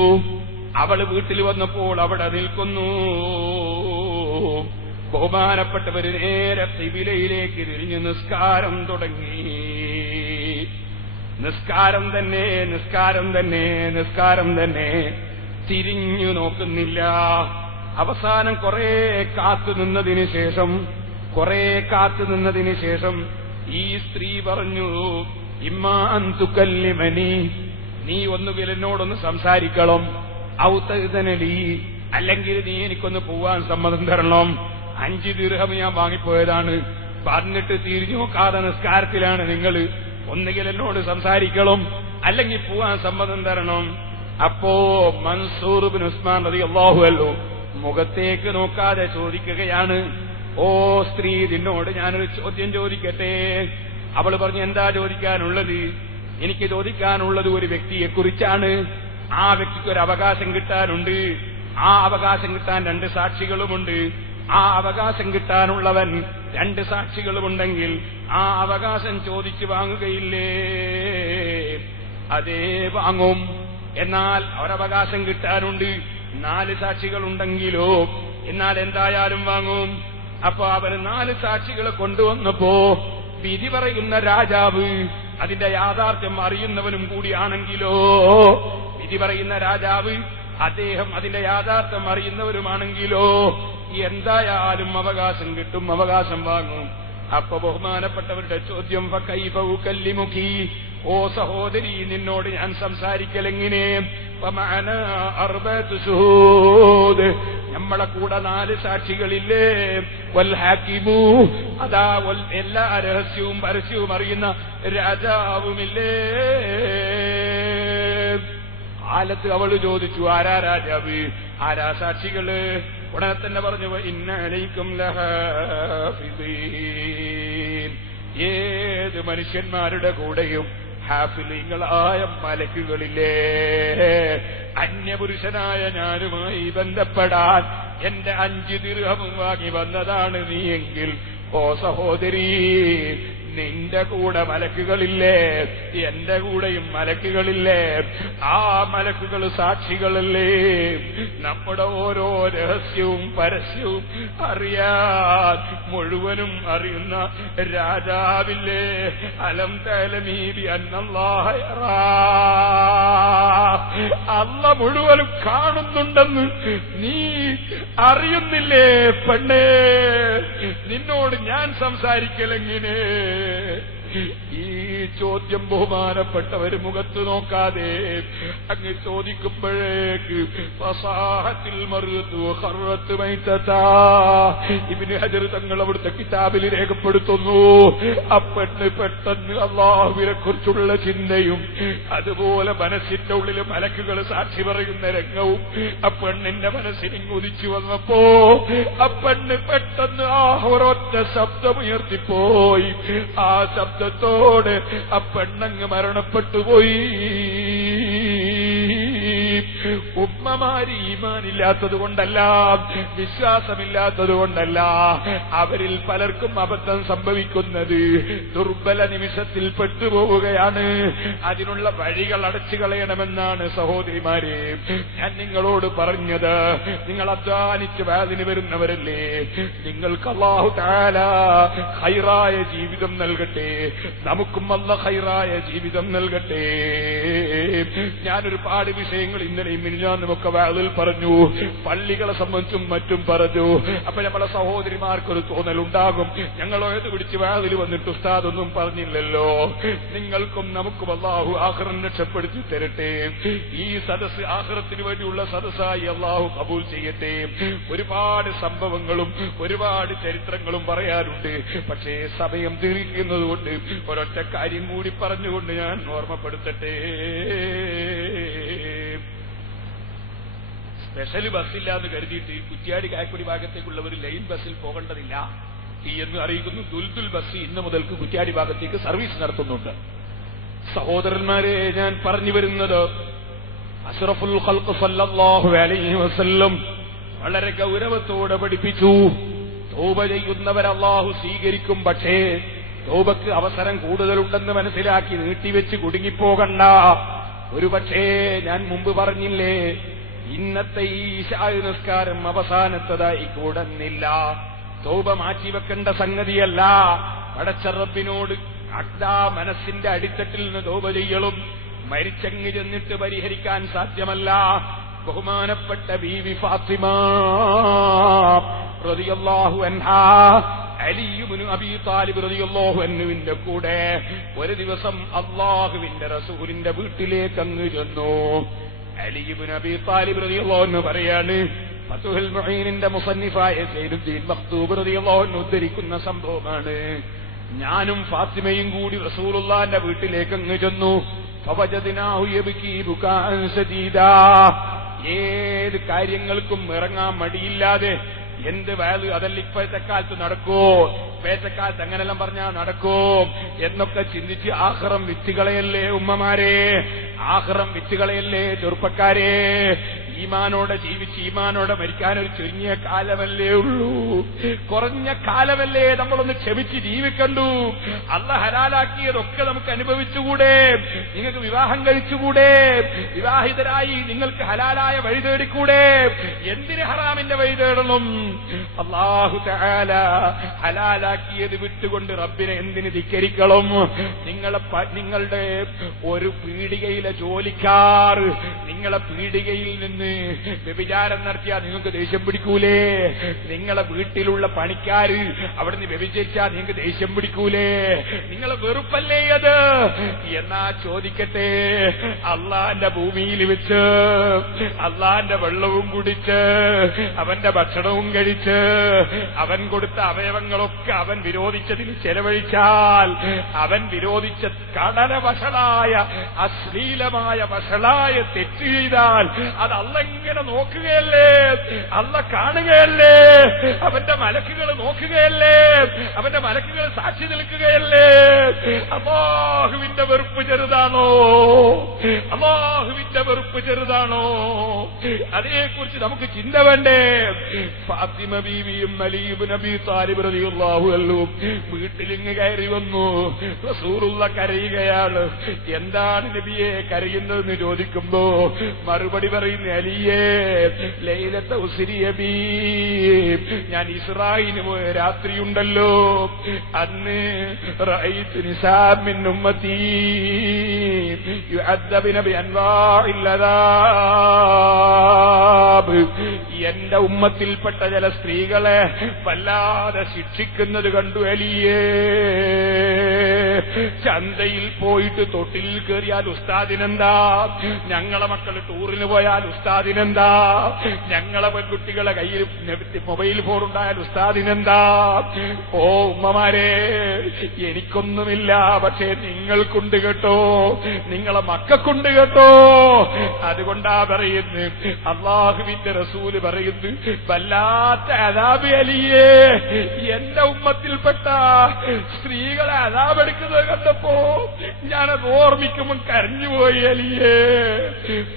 അവള് വീട്ടിൽ വന്നപ്പോൾ അവിടെ നിൽക്കുന്നു. ബഹുമാനപ്പെട്ടവര് നേരെ ഖിബിലയിലേക്ക് തിരിഞ്ഞ് നിസ്കാരം തുടങ്ങി. നിസ്കാരം തന്നെ, നിസ്കാരം തന്നെ, നിസ്കാരം തന്നെ. തിരിഞ്ഞു നോക്കുന്നില്ല. അവസാനം കുറെ കാത്തുനിന്നതിന് ശേഷം ഈ സ്ത്രീ പറഞ്ഞു, ഇമ്മാ അൻ തുകല്ലിമനി, നീ ഒന്നുകിൽ എന്നോടൊന്ന് സംസാരിക്കണം, ഔ തഅ്ദനലി, അല്ലെങ്കിൽ നീ എനിക്കൊന്ന് പോവാൻ സമ്മതം തരണം. 5 ദിർഹം ഞാൻ വാങ്ങിപ്പോയതാണ്, പറഞ്ഞിട്ട് തിരിഞ്ഞു നോക്കാതെ നിസ്കാരത്തിലാണ് നിങ്ങൾ. ഒന്നുകിൽ എന്നോട് സംസാരിക്കണം, അല്ലെങ്കിൽ പോവാൻ സമ്മതം തരണം. അപ്പോ മൻസൂർ ബിൻ ഉസ്മാൻ റളിയല്ലാഹു അൻഹു മുഖത്തേക്ക് നോക്കാതെ ചോദിക്കുകയാണ്, ഓ സ്ത്രീ, നിന്നോട് ഞാനൊരു ചോദ്യം ചോദിക്കട്ടെ? അവൾ പറഞ്ഞു, എന്താ ചോദിക്കാനുള്ളത്? എനിക്ക് ചോദിക്കാനുള്ളത് ഒരു വ്യക്തിയെക്കുറിച്ചാണ്. ആ വ്യക്തിക്ക് ഒരു അവകാശം കിട്ടാനുണ്ട്. ആ അവകാശം കിട്ടാൻ 2 സാക്ഷികളുമുണ്ട്. ആ അവകാശം കിട്ടാനുള്ളവൻ 2 സാക്ഷികളുമുണ്ടെങ്കിൽ ആ അവകാശം ചോദിച്ചു വാങ്ങുകയില്ലേ? അതേ, വാങ്ങും. എന്നാൽ ഒരവകാശം കിട്ടാനുണ്ട്, 4 സാക്ഷികളുണ്ടെങ്കിലോ? എന്നാൽ എന്തായാലും വാങ്ങും. അപ്പൊ അവര് 4 സാക്ഷികളെ കൊണ്ടുവന്നപ്പോ വിധി പറയുന്ന രാജാവ് അതിന്റെ യാഥാർത്ഥ്യം അറിയുന്നവനും കൂടിയാണെങ്കിലോ? വിധി പറയുന്ന രാജാവ് അദ്ദേഹം അതിന്റെ യാഥാർത്ഥ്യം അറിയുന്നവരുമാണെങ്കിലോ എന്തായാലും അവകാശം കിട്ടും, അവകാശം വാങ്ങും. അപ്പൊ ബഹുമാനപ്പെട്ടവരുടെ ചോദ്യം, ഫകൈഫ ഉകല്ലിമുകി, ഓ സഹോദരി, നിന്നോട് ഞാൻ സംസാരിക്കലെങ്ങനെ? ഫമഅനാ 4 ശുഹൂദ്, നമ്മളെ കൂടെ 4 സാക്ഷികളില്ലേ? വൽ ഹാകിമു, അതാ എല്ലാ രഹസ്യവും പരസ്യവും അറിയുന്ന രാജാവുമില്ലേ? കാലത്ത് അവള് ചോദിച്ചു, ആരാ രാജാവ്, ആരാ സാക്ഷികള്? ഉടനെ തന്നെ പറഞ്ഞു, ഇന്ന അലൈക്കും ലഹാഫിദീൻ, ഏത് മനുഷ്യന്മാരുടെ കൂടെയും ഹാഫിലീങ്ങളായ മലക്കുകളില്ലേ? അന്യപുരുഷനായ ഞാനുമായി ബന്ധപ്പെടാൻ എന്റെ 5 ദിർഹം വാങ്ങി വന്നതാണ് നീയെങ്കിൽ ഓ സഹോദരി, നിന്റെ കൂടെ മലക്കുകളില്ലേ? എന്റെ കൂടെയും മലക്കുകളില്ലേ? ആ മലക്കുകൾ സാക്ഷികളല്ലേ? നമ്മുടെ ഓരോ രഹസ്യവും പരസ്യവും അറിയാൻ മുഴുവനും അറിയുന്ന രാജാവില്ലേ? അലം തഅലമീ ബിഅന്നല്ലാഹ യറാ, അല്ലാഹ് മുഴുവനും കാണുന്നുണ്ടെന്ന് നീ അറിയുന്നില്ലേ പെണ്ണേ? നിന്നോട് ഞാൻ സംസാരിക്കലെങ്ങനെ? ഈ ചോദ്യം ബഹുമാനപ്പെട്ടവര് മുഖത്ത് നോക്കാതെ അങ്ങ് ചോദിക്കുമ്പോഴേക്ക് ഫസാഹത്തിൽ മറുത്തു ഖറത്ത് മൈതതാ ഇബ്നു ഹജർ തങ്ങൾ അവിടുത്തെ കിതാബിൽ രേഖപ്പെടുത്തുന്നു. അപ്പെണ്ണ് പെട്ടെന്ന് അല്ലാഹുവിനെ കുറിച്ചുള്ള ചിന്തയും അതുപോലെ മനസ്സിന്റെ ഉള്ളിൽ മലക്കുകൾ സാക്ഷി പറയുന്ന രംഗവും അപ്പെണ്ണിന്റെ മനസ്സിൽ ഉദിച്ചു വന്നപ്പോ അപ്പെണ്ണ് പെട്ടെന്ന് ആ ഒരൊറ്റ ശബ്ദമുയർത്തിപ്പോയി. ആ ശബ്ദത്തോട് ആ പെണ്ണങ്ങ് മരണപ്പെട്ടുപോയി. ഉമ്മമാര് ഈമാനില്ലാത്തത് കൊണ്ടല്ല, വിശ്വാസമില്ലാത്തത് കൊണ്ടല്ല, അവരിൽ പലർക്കും അബദ്ധം സംഭവിക്കുന്നത് ദുർബല നിമിഷത്തിൽ പെട്ടുപോവുകയാണ്. അതിനുള്ള വഴികൾ അടച്ചു കളയണമെന്നാണ് സഹോദരിമാരെ ഞാൻ നിങ്ങളോട് പറഞ്ഞത്. നിങ്ങൾ അധ്വാനിച്ച് വാദിന് വരുന്നവരല്ലേ, നിങ്ങൾക്ക് അല്ലാഹു തആല ഖൈറായ ജീവിതം നൽകട്ടെ, നമുക്കും അല്ലാഹു ഖൈറായ ജീവിതം നൽകട്ടെ. ഞാനൊരുപാട് വിഷയങ്ങൾ ഇന്നലെയും മിനിഞ്ഞാന്നുമൊക്കെ വാദിൽ പറഞ്ഞു, പള്ളികളെ സംബന്ധിച്ചും മറ്റും പറഞ്ഞു. അപ്പൊ നമ്മളെ സഹോദരിമാർക്കൊരു തോന്നലുണ്ടാകും, ഞങ്ങളോ ഏത് പിടിച്ച് വാദിൽ വന്നിട്ട് ഉസ്താദൊന്നും പറഞ്ഞില്ലല്ലോ. നിങ്ങൾക്കും നമുക്കും അല്ലാഹു ആഖിറം രക്ഷപ്പെടുത്തി തരട്ടെ. ഈ സദസ്സ് ആഖിറത്തിന് വേണ്ടിയുള്ള സദസ്സായി അല്ലാഹു കബൂൽ ചെയ്യട്ടെ. ഒരുപാട് സംഭവങ്ങളും ഒരുപാട് ചരിത്രങ്ങളും പറയാറുണ്ട്. പക്ഷേ സമയം ദീർഘിക്കുന്നത് കൊണ്ട് ഒരൊറ്റ കാര്യം കൂടി പറഞ്ഞുകൊണ്ട് ഞാൻ ഓർമ്മപ്പെടുത്തട്ടെ. സ്പെഷ്യൽ ബസ്സില്ല എന്ന് കരുതിയിട്ട് കുറ്റ്യാടി കായക്കൊടി ഭാഗത്തേക്കുള്ളവർ ലൈൻ ബസ്സിൽ പോകേണ്ടതില്ല എന്ന് അറിയിക്കുന്നു. ദുൽദുൽ ബസ് ഇന്ന് മുതൽക്ക് കുറ്റ്യാടി ഭാഗത്തേക്ക് സർവീസ് നടത്തുന്നുണ്ട്. സഹോദരന്മാരെ, ഞാൻ പറഞ്ഞു വരുന്നത് അഷ്റഫുൽ ഖൽഖ് സല്ലല്ലാഹു അലൈഹി വസല്ലം വളരെ ഗൗരവത്തോടെ പഠിപ്പിച്ചു, തൗബ ചെയ്യുന്നവർ അല്ലാഹു സ്വീകരിക്കും. പക്ഷേ തൗബക്ക് അവസരം കൂടുതലുണ്ടെന്ന് മനസ്സിലാക്കി നീട്ടിവെച്ച് കുടുങ്ങിപ്പോകണ്ട. ഒരുപക്ഷേ ഞാൻ മുമ്പ് പറഞ്ഞില്ലേ, ഇന്നത്തെ ഈ ഇശാ നിസ്കാരം അവസാനത്തതായി കൂടുന്നില്ല. തൗബ മാറ്റിവെക്കേണ്ട സംഗതിയല്ല. പടച്ച റബ്ബിനോട് അക്താ മനസ്സിന്റെ അടിത്തട്ടിൽ നിന്ന് തൗബ ചെയ്യലും മരിച്ചങ്ങ് ചെന്നിട്ട് പരിഹരിക്കാൻ സാധ്യമല്ല. ബഹുമാനപ്പെട്ട ബീവി ഫാത്തിമ റളിയല്ലാഹു അൻഹാ അലി ഇബ്നു അബീ താലിബ് റളിയല്ലാഹു അൻഹുവിന്റെ കൂടെ ഒരു ദിവസം അല്ലാഹുവിന്റെ റസൂലിന്റെ വീട്ടിലേക്ക് അങ്ങ് ചെന്നു. അലി ഇബ്നു അബീ താലിബ് റളിയല്ലാഹു അൻഹു പറയാണ്, ഫതുഹുൽ മുഈനിന്റെ മുസന്നിഫായ സയ്യിദുദ്ദീൻ മഖ്തൂബ് റളിയല്ലാഹു അൻഹു ഉദ്ധരിക്കുന്ന സംഭവമാണ്. ഞാനും ഫാത്തിമയും കൂടി റസൂലുള്ളാഹിന്റെ വീട്ടിലേക്ക് അങ്ങ് ചെന്നു. ഫവജദ്നാഹു യബ്കീ ബുകാഅൻ ശദീദാ, ഏത് കാര്യങ്ങൾക്കും ഇറങ്ങാൻ മടിയില്ലാതെ, എന്ത് വയല് അതല്ല ഇപ്പോഴത്തെ കാലത്ത് നടക്കോ, ഇപ്പോഴത്തെ കാലത്ത് അങ്ങനെല്ലാം പറഞ്ഞാൽ നടക്കോ എന്നൊക്കെ ചിന്തിച്ച് ആഖിറം വിറ്റുകളയല്ലേ ഉമ്മമാരെ, ആഖിറം വിറ്റുകളയല്ലേ ചെറുപ്പക്കാരെ. ഈമാനോടെ ജീവിച്ച് ഈമാനോടെ മരിക്കാനൊരു ചുരുങ്ങിയ കാലമല്ലേ ഉള്ളൂ, കുറഞ്ഞ കാലമല്ലേ. നമ്മളൊന്ന് ക്ഷമിച്ച് ജീവിക്കണ്ടു. അല്ലാഹ് ഹലാലാക്കിയതൊക്കെ നമുക്ക് അനുഭവിച്ചുകൂടെ? നിങ്ങൾക്ക് വിവാഹം കഴിച്ചുകൂടെ? വിവാഹിതരായി നിങ്ങൾക്ക് ഹലാലായ വഴി തേടിക്കൂടെ? എന്തിന് ഹറാമിന്റെ വഴി തേടണം? അല്ലാഹു തആല ഹലാലാക്കിയത് വിട്ടുകൊണ്ട് റബ്ബിനെ എന്തിന് ധിക്കരിക്കണം? നിങ്ങളുടെ ഒരു പീടികയിലെ ജോലിക്കാർ നിങ്ങളെ പീടികയിൽ നിന്ന് വ്യഭിചാരം നടത്തിയാൽ നിങ്ങൾക്ക് ദേഷ്യം പിടിക്കൂലേ? നിങ്ങളെ വീട്ടിലുള്ള പണിക്കാര് അവിടുന്ന് വ്യഭിചരിച്ചാൽ നിങ്ങൾക്ക് ദേഷ്യം പിടിക്കൂലേ? നിങ്ങളെ വെറുപ്പല്ലേ അത്? എന്നാ ചോദിക്കട്ടെ, അള്ളാന്റെ ഭൂമിയിൽ വെച്ച് അള്ളാന്റെ വെള്ളവും കുടിച്ച് അവന്റെ ഭക്ഷണവും കഴിച്ച് അവൻ കൊടുത്ത അവയവങ്ങളൊക്കെ അവൻ വിരോധിച്ചതിൽ ചെലവഴിച്ചാൽ, അവൻ വിരോധിച്ച കടല വഷളായ അശ്ലീലമായ വഷളായ തെറ്റ് ചെയ്താൽ അത് അള്ളെങ്ങനെ നോക്കുകയല്ലേ? അള്ള കാണുകയല്ലേ? അവന്റെ മലക്കുകൾ നോക്കുകയല്ലേ? അവന്റെ മലക്കുകൾ സാക്ഷി നിൽക്കുകയല്ലേ? അല്ലാഹുവിന്റെ വെറുപ്പ് ചെറുതാണോ? അല്ലാഹുവിന്റെ വെറുപ്പ് ചെറുതാണോ? അതേക്കുറിച്ച് നമുക്ക് ചിന്ത വേണ്ടേ? ഫാത്തിമ ബീവിയും അലി ഇബ്നു അബീ താലിബ് റളിയല്ലാഹു അൻഹു വീട്ടിലിങ്ങ് കയറി വന്നു. റസൂലുള്ള കരയുകയാണ്. എന്താണ് നബിയെ കരയുന്നതെന്ന് ചോദിക്കുമ്പോ മറുപടി പറയുന്നു, അലിയേ ലൈലത്തെ ഉസ്രിയ ബീ, ഞാൻ ഇസ്രായിന് പോയ രാത്രിയുണ്ടല്ലോ, അന്ന് റഅയ്തു നിസാഅ മിൻ ഉമ്മത്തി യുഅദ്ദബന ബിഅൻവാഇൽ അദാബ്, എന്റെ ഉമ്മത്തിൽപ്പെട്ട ചില സ്ത്രീകളെ വല്ലാതെ ശിക്ഷിക്കുന്നത് കണ്ടു അലിയേ. ചന്തയിൽ പോയിട്ട് തൊട്ടിൽ കയറിയാൽ ഉസ്താദിനെന്താ, ഞങ്ങളെ മക്കൾ ടൂറിന് പോയാൽ ഉസ്താദിനെന്താ, ഞങ്ങളെ പെൺകുട്ടികളെ കയ്യിൽ മൊബൈൽ ഫോൺ ഉണ്ടായാൽ ഉസ്താദിനെന്താ. ഓ ഉമ്മമാരെ, എനിക്കൊന്നുമില്ല, പക്ഷേ നിങ്ങൾക്കുണ്ട് കേട്ടോ, നിങ്ങളെ മക്കൾക്കുണ്ട് കേട്ടോ. അതുകൊണ്ടാ പറയുന്നു, അള്ളാഹുവിന്റെ റസൂല് പറയുന്നു, വല്ലാത്ത അദാബ് അലിയേ, എന്റെ ഉമ്മത്തിൽപ്പെട്ട സ്ത്രീകളെ അദാബെടുക്കുന്നത് കണ്ടപ്പോ ഞാനത് ഓർമ്മിക്കുമ്പോൾ കരഞ്ഞുപോയി അലിയേ.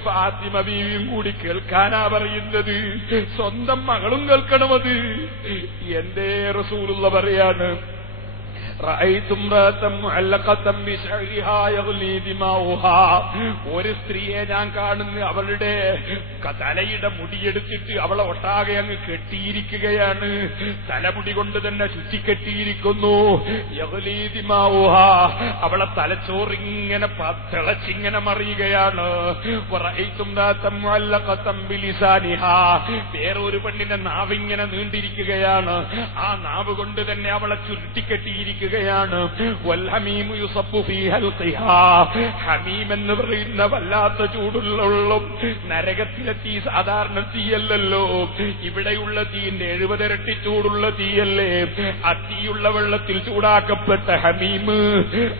ഫാത്തിമ ബീവിയും കൂടി കേൾക്കാനാ പറയുന്നത്, സ്വന്തം മകളും കേൾക്കണമത്. എന്തേ റസൂലുള്ള പറയാണ്, ഒരു സ്ത്രീയെ ഞാൻ കാണുന്നു, അവളുടെ തലയുടെ മുടിയെടുത്തിട്ട് അവളെ ഒട്ടാകെ അങ്ങ് കെട്ടിയിരിക്കുകയാണ്, തലമുടി കൊണ്ട് തന്നെ ചുറ്റിക്കെട്ടിയിരിക്കുന്നു. അവളെ തലച്ചോറിങ്ങനെ തിളച്ചിങ്ങനെ മറിയുകയാണ്. വേറൊരു പെണ്ണിന്റെ നാവിങ്ങനെ നീണ്ടിരിക്കുകയാണ്, ആ നാവ് കൊണ്ട് തന്നെ അവളെ ചുരുട്ടിക്കെട്ടിയിരിക്കുക. ഹമീം എന്ന് പറയുന്ന വല്ലാത്ത ചൂടുള്ള വെള്ളം, നരകത്തിലെ തീ സാധാരണ തീയല്ലല്ലോ, ഇവിടെയുള്ള തീന്റെ 70 ഇരട്ടി ചൂടുള്ള തീയല്ലേ. ആ തീയുള്ള വെള്ളത്തിൽ ചൂടാക്കപ്പെട്ട ഹമീം,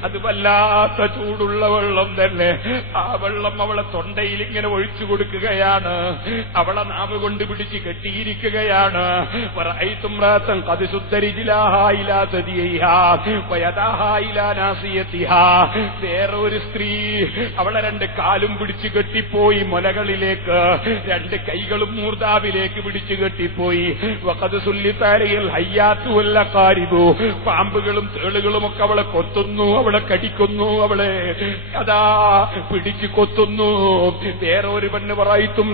അത് വല്ലാത്ത ചൂടുള്ള വെള്ളം തന്നെ. ആ വെള്ളം അവളെ തൊണ്ടയിൽ ഇങ്ങനെ ഒഴിച്ചു കൊടുക്കുകയാണ്, അവളെ നാവ് കൊണ്ട് പിടിച്ച് കെട്ടിയിരിക്കുകയാണ്. വേറൊരു സ്ത്രീ അവളെ 2 കാലും പിടിച്ചു കെട്ടിപ്പോയി മുലകളിലേക്ക്, 2 കൈകളും മൂർദാവിലേക്ക് പിടിച്ചു കെട്ടിപ്പോയി. പാമ്പുകളും തേളുകളും ഒക്കെ അവളെ കൊത്തുന്നു, അവളെ കടിക്കുന്നു, അവളെ അതാ പിടിച്ചു കൊത്തുന്നു. വേറൊരു പെണ്ണ് പറയും,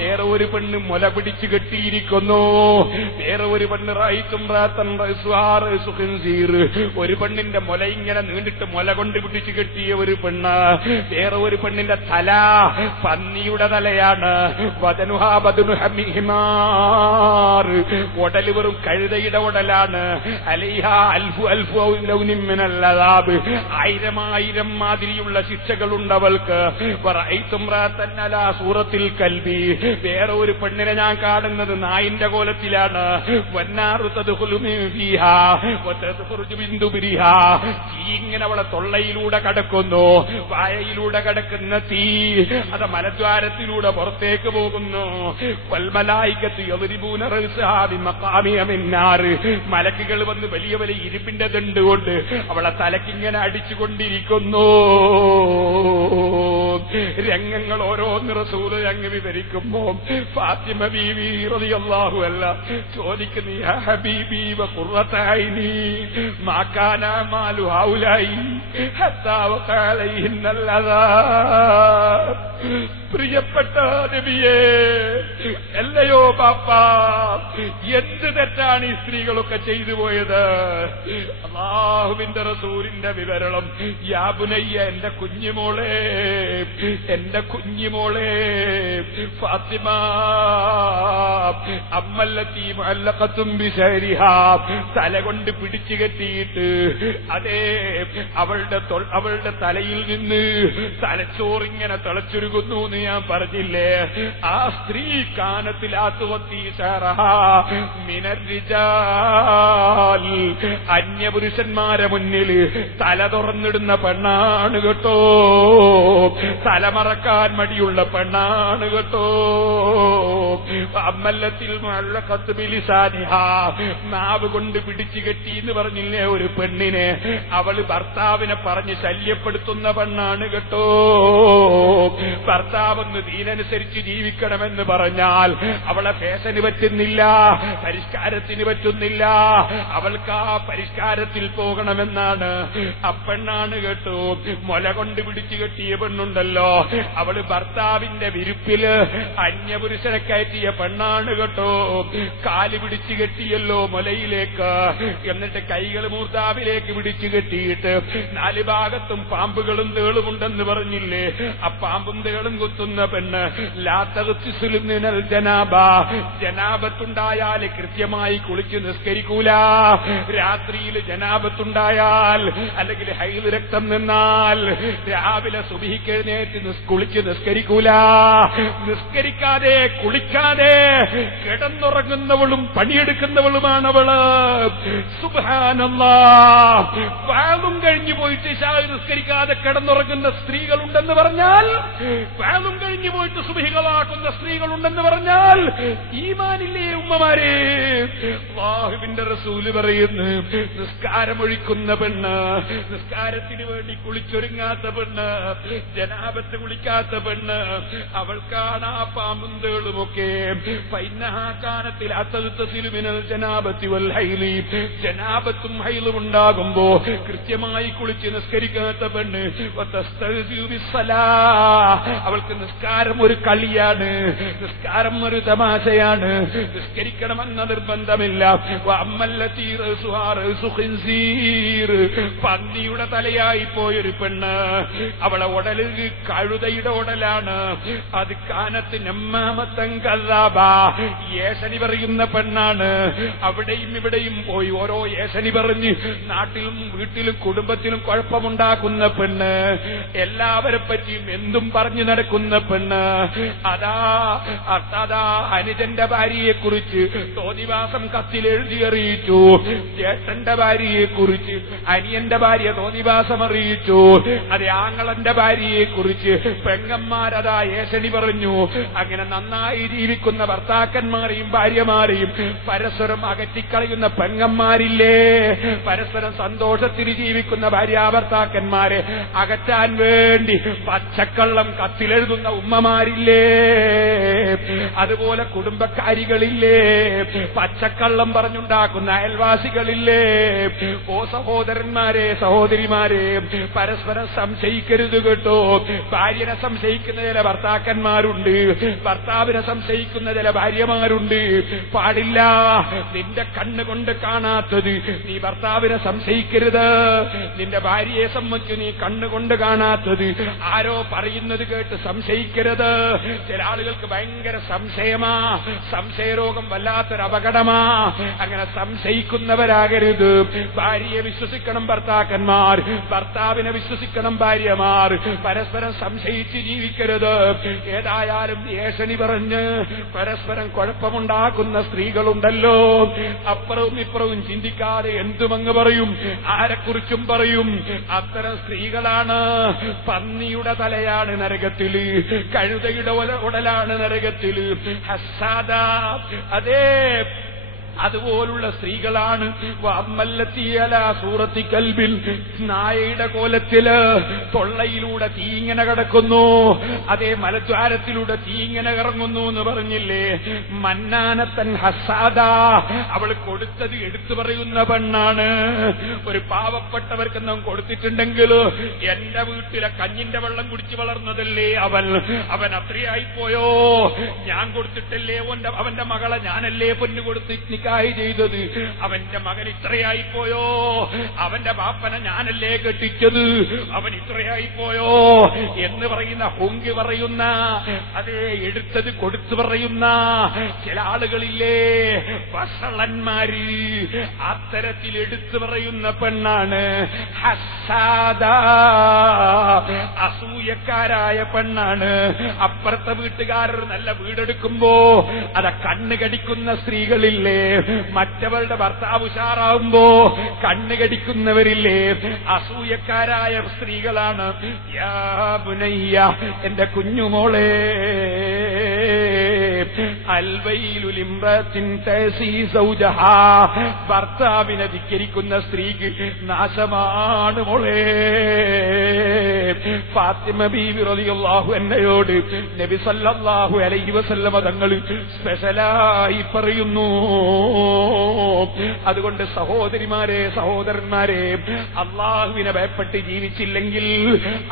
വേറെ ഒരു പെണ്ണ് മുല പിടിച്ചു കെട്ടിയിരിക്കുന്നു. വേറെ ഒരു പെണ്ണ് ഒരു പെണ്ണിന്റെ മുല ഇങ്ങനെ നീണ്ടിട്ട് മുല കൊണ്ട് പിടിച്ചു കെട്ടിയ ഒരു പെണ്ണ്. വേറെ ഒരു പെണ്ണിന്റെ തല പന്നിയുടെ തലയാണ്. ഉടല് വെറും കഴുതയുടെ ഉടലാണ്. ആയിരം മാതിരിയുള്ള ശിക്ഷകളുണ്ടവൾക്ക്. സൂറത്തിൽ കൽബി, വേറെ ഒരു പെണ്ണിനെ ഞാൻ കാണുന്നത് നായിന്റെ കോലത്തിലാണ്. ഇങ്ങനെ അവളെ തൊള്ളയിലൂടെ കടക്കുന്നു, വായയിലൂടെ കടക്കുന്ന തീ അത് മലദ്വാരത്തിലൂടെ പുറത്തേക്ക് പോകുന്നു. മലക്കുകൾ വന്ന് വലിയ വലിയ ഇരുമ്പിന്റെ ദണ്ട് കൊണ്ട് അവളെ തലക്കിങ്ങനെ അടിച്ചുകൊണ്ടിരിക്കുന്നു. രംഗങ്ങൾ ഓരോന്ന് റസൂൽ അങ്ങ് വിവരിക്കുമ്പോ ഫാത്തിമ ബീവി റളിയല്ലാഹു അൻഹ ചോദിക്കുന്നു, യാ ഹബീബി വ ഖുറത ഐനി മാ കാന മാലു ഹൗലൈ ഹത്താ വഖഅ അലൈഹിന്നൽ അദാബ്. പ്രിയപ്പെട്ട നബിയേ, അല്ലയോ ബാപ്പാ, എന്ത് തെറ്റാണ് ഈ സ്ത്രീകളൊക്കെ ചെയ്തു പോയത്? അല്ലാഹുവിന്റെ റസൂലിന്റെ വിവരണം, യാ ബുനയ്യ, എന്റെ കുഞ്ഞുമോളെ, എന്റെ കുഞ്ഞുമോളെ ഫാത്തിമ, അമ്മല്ലത്തി മുഅല്ലഖത്തും ബിശരിഹാ, തല കൊണ്ട് പിടിച്ചു കെട്ടിയിട്ട് അതേ അവളുടെ തലയിൽ നിന്ന് തലച്ചോറിങ്ങനെ തിളച്ചൊരുകുന്നു എന്ന് ഞാൻ പറഞ്ഞില്ലേ? ആ സ്ത്രീ കാനത്തിലാത്തുവത്തി മിനർ റിജാൽ, അന്യപുരുഷന്മാരെ മുന്നിൽ തല തുറന്നിടുന്ന പെണ്ണാണ് കേട്ടോ. തലമറക്കാൻ മടിയുള്ള പെണ്ണാണ് കേട്ടോ. അമ്മല്ലത്തിൽ നല്ല കത്തുബിലിസാനിഹ, നാവ് കൊണ്ട് പിടിച്ചു കെട്ടി എന്ന് പറഞ്ഞില്ലേ ഒരു പെണ്ണിനെ, അവള് ഭർത്താവിനെ പറഞ്ഞ് ശല്യപ്പെടുത്തുന്ന പെണ്ണാണ് കേട്ടോ. ഭർത്താവെന്ന് ദീനനുസരിച്ച് ജീവിക്കണമെന്ന് പറഞ്ഞാൽ അവളെ ഫാഷന് പറ്റുന്നില്ല, പരിഷ്കാരത്തിന് പറ്റുന്നില്ല, അവൾക്ക് ആ പരിഷ്കാരത്തിൽ പോകണമെന്നാണ്. അപ്പെണ്ണാണ് കേട്ടോ. മുല കൊണ്ട് പിടിച്ചു കെട്ടിയ പെണ്ണുണ്ടല്ലോ, അവള് ഭർത്താവിന്റെ വിരുപ്പില് അന്യപുരുഷനെ കയറ്റിയ പെണ്ണാണ് കേട്ടോ. കാല് പിടിച്ചു കെട്ടിയല്ലോ മുലയിലേക്ക്, എന്നിട്ട് കൈകൾ മൂർത്താവിലേക്ക് പിടിച്ചു കെട്ടിയിട്ട് നാല് ഭാഗത്തും പാമ്പുകളും തേളുമുണ്ടെന്ന് പറഞ്ഞില്ലേ, ആ പാമ്പും തേളും കുത്തുന്ന പെണ്ണ്. ലാത്തകത്തിസുലുമിനൽ ജനാബ, ജനാബത്തുണ്ടായാൽ കൃത്യമായി കുളിച്ച് നിസ്കരിക്കൂല. രാത്രിയിൽ ജനാബത്തുണ്ടായാൽ അല്ലെങ്കിൽ ഹൈദ് രക്തം നിന്നാൽ രാവിലെ സുബഹിക്ക് എഴുന്നേറ്റ് കുളിച്ച് നിസ്കരിക്കൂല. നിസ്കരിക്കാതെ കുളിക്കാതെ കിടന്നുറങ്ങുന്നവളും പണിയെടുക്കുന്നവളുമാണവള്. സുബ്ഹാനല്ലാഹ്. വാളും കഴിഞ്ഞു പോയിട്ട് നിസ്കരിക്കാതെ കിടന്നുറങ്ങുന്ന സ്ത്രീകളുണ്ടെന്ന് പറഞ്ഞാൽ, വാളും കഴിഞ്ഞു പോയിട്ട് സുബഹികളാക്കുന്ന സ്ത്രീകളുണ്ടെന്ന് പറഞ്ഞാൽ ഈമാനില്ലേ ഉമ്മമാരെ? അല്ലാഹുവിന്റെ റസൂല് പറയുന്നു, നിസ്കാരമൊഴിക്കുന്ന പെണ്ണ്, നിസ്കാരത്തിന് വേണ്ടി കുളിച്ചൊരുങ്ങാത്ത പെണ്ണ്, ജനാബത്ത് കുളിക്കാത്ത പെണ്ണ്, അവൾക്കാണ് ആ പാമ്പും തേളുമൊക്കെ. പൈനഹാകാനത്തിൽ അത്തസിലുമിനൽ ജനാബത്തി വൽ ഹൈലി, ജനാബത്തും ഹൈലും ഉണ്ടാകുമ്പോ കൃത്യമായി കുളിച്ച് നിസ്കരിക്കാത്ത പെണ്ണ്. അവൾക്ക് നിസ്കാരം ഒരു കളിയാണ്, നിസ്കാരം ഒരു തമാശയാണ്, നിസ്കരിക്കണമെന്ന നിർബന്ധമില്ല. പന്നിയുടെ തലയായി പോയൊരു പെണ്ണ്, അവളെ ഉടല് കഴുതയുടെ ഉടലാണ്. അത് കാനത്ത് നമ്മാമത്തൻ കല്ലാബ, ഏഷണി പറയുന്ന പെണ്ണാണ്. അവിടെയും ഇവിടെയും പോയി ഓരോ ഏഷണി പറഞ്ഞ് നാട്ടിലും വീട്ടിലും കുടുംബത്തിലും കുഴപ്പമുണ്ടാക്കുന്ന പെണ്ണ്, എല്ലാവരെ പറ്റിയും എന്തും പറഞ്ഞു നടക്കുന്ന പെണ്ണ്. അതാ അനുജന്റെ ഭാര്യയെ കുറിച്ച് തോന്നിവാസം കത്തിലെഴുതി അറിയിച്ചു. ജ്യേഷ്ഠന്റെ ഭാര്യയെ കുറിച്ച് അനിയന്റെ ഭാര്യ തോന്നിവാസം അറിയിച്ചു. അതെ, ആങ്ങളന്റെ ഭാര്യയെ കുറിച്ച് പെങ്ങന്മാരതാ ഏഷണി പറഞ്ഞു. അങ്ങനെ നന്നായി ജീവിക്കുന്ന ഭർത്താക്കന്മാരെയും ഭാര്യമാരെയും പരസ്പരം അകറ്റിക്കളയുന്ന പെങ്ങന്മാരില്ലേ? പരസ്പരം സന്തോഷത്തിന് ജീവിക്കുന്ന ഭാര്യാഭർത്താക്കന്മാരെ അകറ്റാൻ വേണ്ടി പച്ചക്കള്ളം കത്തിലെഴുതുന്ന ഉമ്മമാരില്ലേ? അതുപോലെ കുടുംബക്കാരികളില്ലേ? പച്ചക്കള്ളം പറഞ്ഞുണ്ടാക്കുന്ന അയൽവാസികളില്ലേ? ഓ സഹോദരന്മാരെ, സഹോദരിമാരെ, പരസ്പരം സംശയിക്കരുത് കേട്ടോ. ഭാര്യനെ സംശയിക്കുന്ന ചില ഭർത്താക്കന്മാരുണ്ട്, ഭർത്താവിനെ സംശയിക്കുന്ന ചില ഭാര്യമാരുണ്ട്. പാടില്ല. നിന്റെ കണ്ണുകൊണ്ട് കാണാത്തത് നീ ഭർത്താവിനെ സംശയിക്കരുത്. നിന്റെ ഭാര്യയെ സംബന്ധിച്ച് നീ കണ്ണുകൊണ്ട് കാണാത്തത് ആരോ പറയുന്നത് കേട്ട് സംശയിക്കരുത്. ചില ആളുകൾക്ക് ഭയങ്കര സംശയമാ, സംശയരോഗം വല്ലാത്തൊരു അപകടമാ. അങ്ങനെ സംശയിക്കുന്നവരാകരുത്. ഭാര്യയെ വിശ്വസിക്കണം ഭർത്താക്കന്മാർ, ഭർത്താവിനെ വിശ്വസിക്കണം ഭാര്യമാർ. പരസ്പരം സംശയിച്ച് ജീവിക്കരുത്. ഏതായാലും ഏഷണി പറഞ്ഞ് പരസ്പരം കുഴപ്പമുണ്ടാക്കുന്ന സ്ത്രീകളുണ്ടല്ലോ, അപ്പുറവും ഇപ്പുറവും ചിന്തിക്കാതെ എന്തുമങ്ങ് പറയും, ആരെക്കുറിച്ചും പറയും. അത്തരം സ്ത്രീകളാണ് പന്നിയുടെ തലയാണ് നരകത്തില്, കഴുതയുടെ ഉടലാണ് നരകത്തില്. ഹസ്സാദ, അതേ അതുപോലുള്ള സ്ത്രീകളാണ്. സൂറത്തി കൽബിൽ, നായയുടെ കോലത്തില് തൊള്ളയിലൂടെ തീ ഇങ്ങനെ കിടക്കുന്നു, അതേ മലദ്വാരത്തിലൂടെ തീ ഇങ്ങനെ ഇറങ്ങുന്നു എന്ന് പറഞ്ഞില്ലേ? മന്നാനത്തൻ ഹസാദ, അവൾ കൊടുത്തത് എടുത്തു പറയുന്ന പെണ്ണാണ്. ഒരു പാവപ്പെട്ടവർക്ക് നാം കൊടുത്തിട്ടുണ്ടെങ്കിൽ, എന്റെ വീട്ടിലെ കഞ്ഞിന്റെ വെള്ളം കുടിച്ച് വളർന്നതല്ലേ അവൻ അത്രയായിപ്പോയോ? ഞാൻ കൊടുത്തിട്ടല്ലേ അവന്റെ മകളെ ഞാനല്ലേ പൊന്നു കൊടുത്ത് ചെയ്തത്? അവന്റെ മകൻ ഇത്രയായിപ്പോയോ? അവന്റെ ബാപ്പനെ ഞാനല്ലേ കെട്ടിച്ചത്? അവൻ ഇത്രയായിപ്പോയോ എന്ന് പറയുന്ന, ഹുങ്കി പറയുന്ന, അതേ എടുത്തത് കൊടുത്തു പറയുന്ന ചില ആളുകളില്ലേ, വഷളന്മാര്. അത്തരത്തിൽ എടുത്തു പറയുന്ന പെണ്ണാണ് ഹസ്സാദ, അസൂയക്കാരായ പെണ്ണാണ്. ആ അപ്പുറത്തെ വീട്ടുകാരർ നല്ല വീടെടുക്കുമ്പോ അത കണ്ണ് കടിക്കുന്ന സ്ത്രീകളില്ലേ, മറ്റവരുടെ ഭർത്താവ് ഉഷാറാവുമ്പോ കണ്ണ് കടിക്കുന്നവരില്ലേ, അസൂയക്കാരായ സ്ത്രീകളാണ്. യാ ബുനയ്യ, എന്റെ കുഞ്ഞുമോളെ, അൽവൈലുലിംറത്തിൻ തസീ സൗജഹാ, ഭർത്താവിനെ ധിക്കരിക്കുന്ന സ്ത്രീക്ക് നാശമാണ് മോളെ. ഫാത്തിമ ബീവി റളിയല്ലാഹു അൻഹയോട് നബി സല്ലല്ലാഹു അലൈഹി വസല്ലമ തങ്ങൾ സ്പെഷ്യലായി പറയുന്നു. അതുകൊണ്ട് സഹോദരിമാരെ, സഹോദരന്മാരെ, അള്ളാഹുവിനെ ഭയപ്പെട്ട് ജീവിച്ചില്ലെങ്കിൽ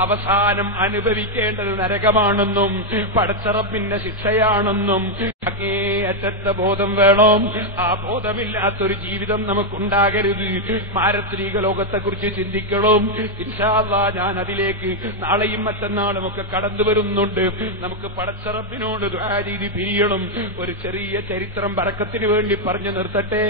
അവസാനം അനുഭവിക്കേണ്ടത് നരകമാണെന്നും പടച്ച റബ്ബിന്റെ ശിക്ഷയാണെന്നും അങ്ങേയറ്റത്തെ ബോധം വേണം. ആ ബോധമില്ലാത്തൊരു ജീവിതം നമുക്കുണ്ടാകരുത്. ഭാരതീയ ലോകത്തെക്കുറിച്ച് ചിന്തിക്കണം. ഇൻഷാ അല്ലാഹ് ഞാൻ അതിലേക്ക് നാളെയും മറ്റന്നാളും ഒക്കെ കടന്നു വരുന്നുണ്ട്. നമുക്ക് പടച്ച റബ്ബിനോട് ദുആ ചെയ്ത് പിരിയണം. ഒരു ചെറിയ ചരിത്രം ബറക്കത്തിന് വേണ്ടി പറഞ്ഞു നിർത്തട്ടെ.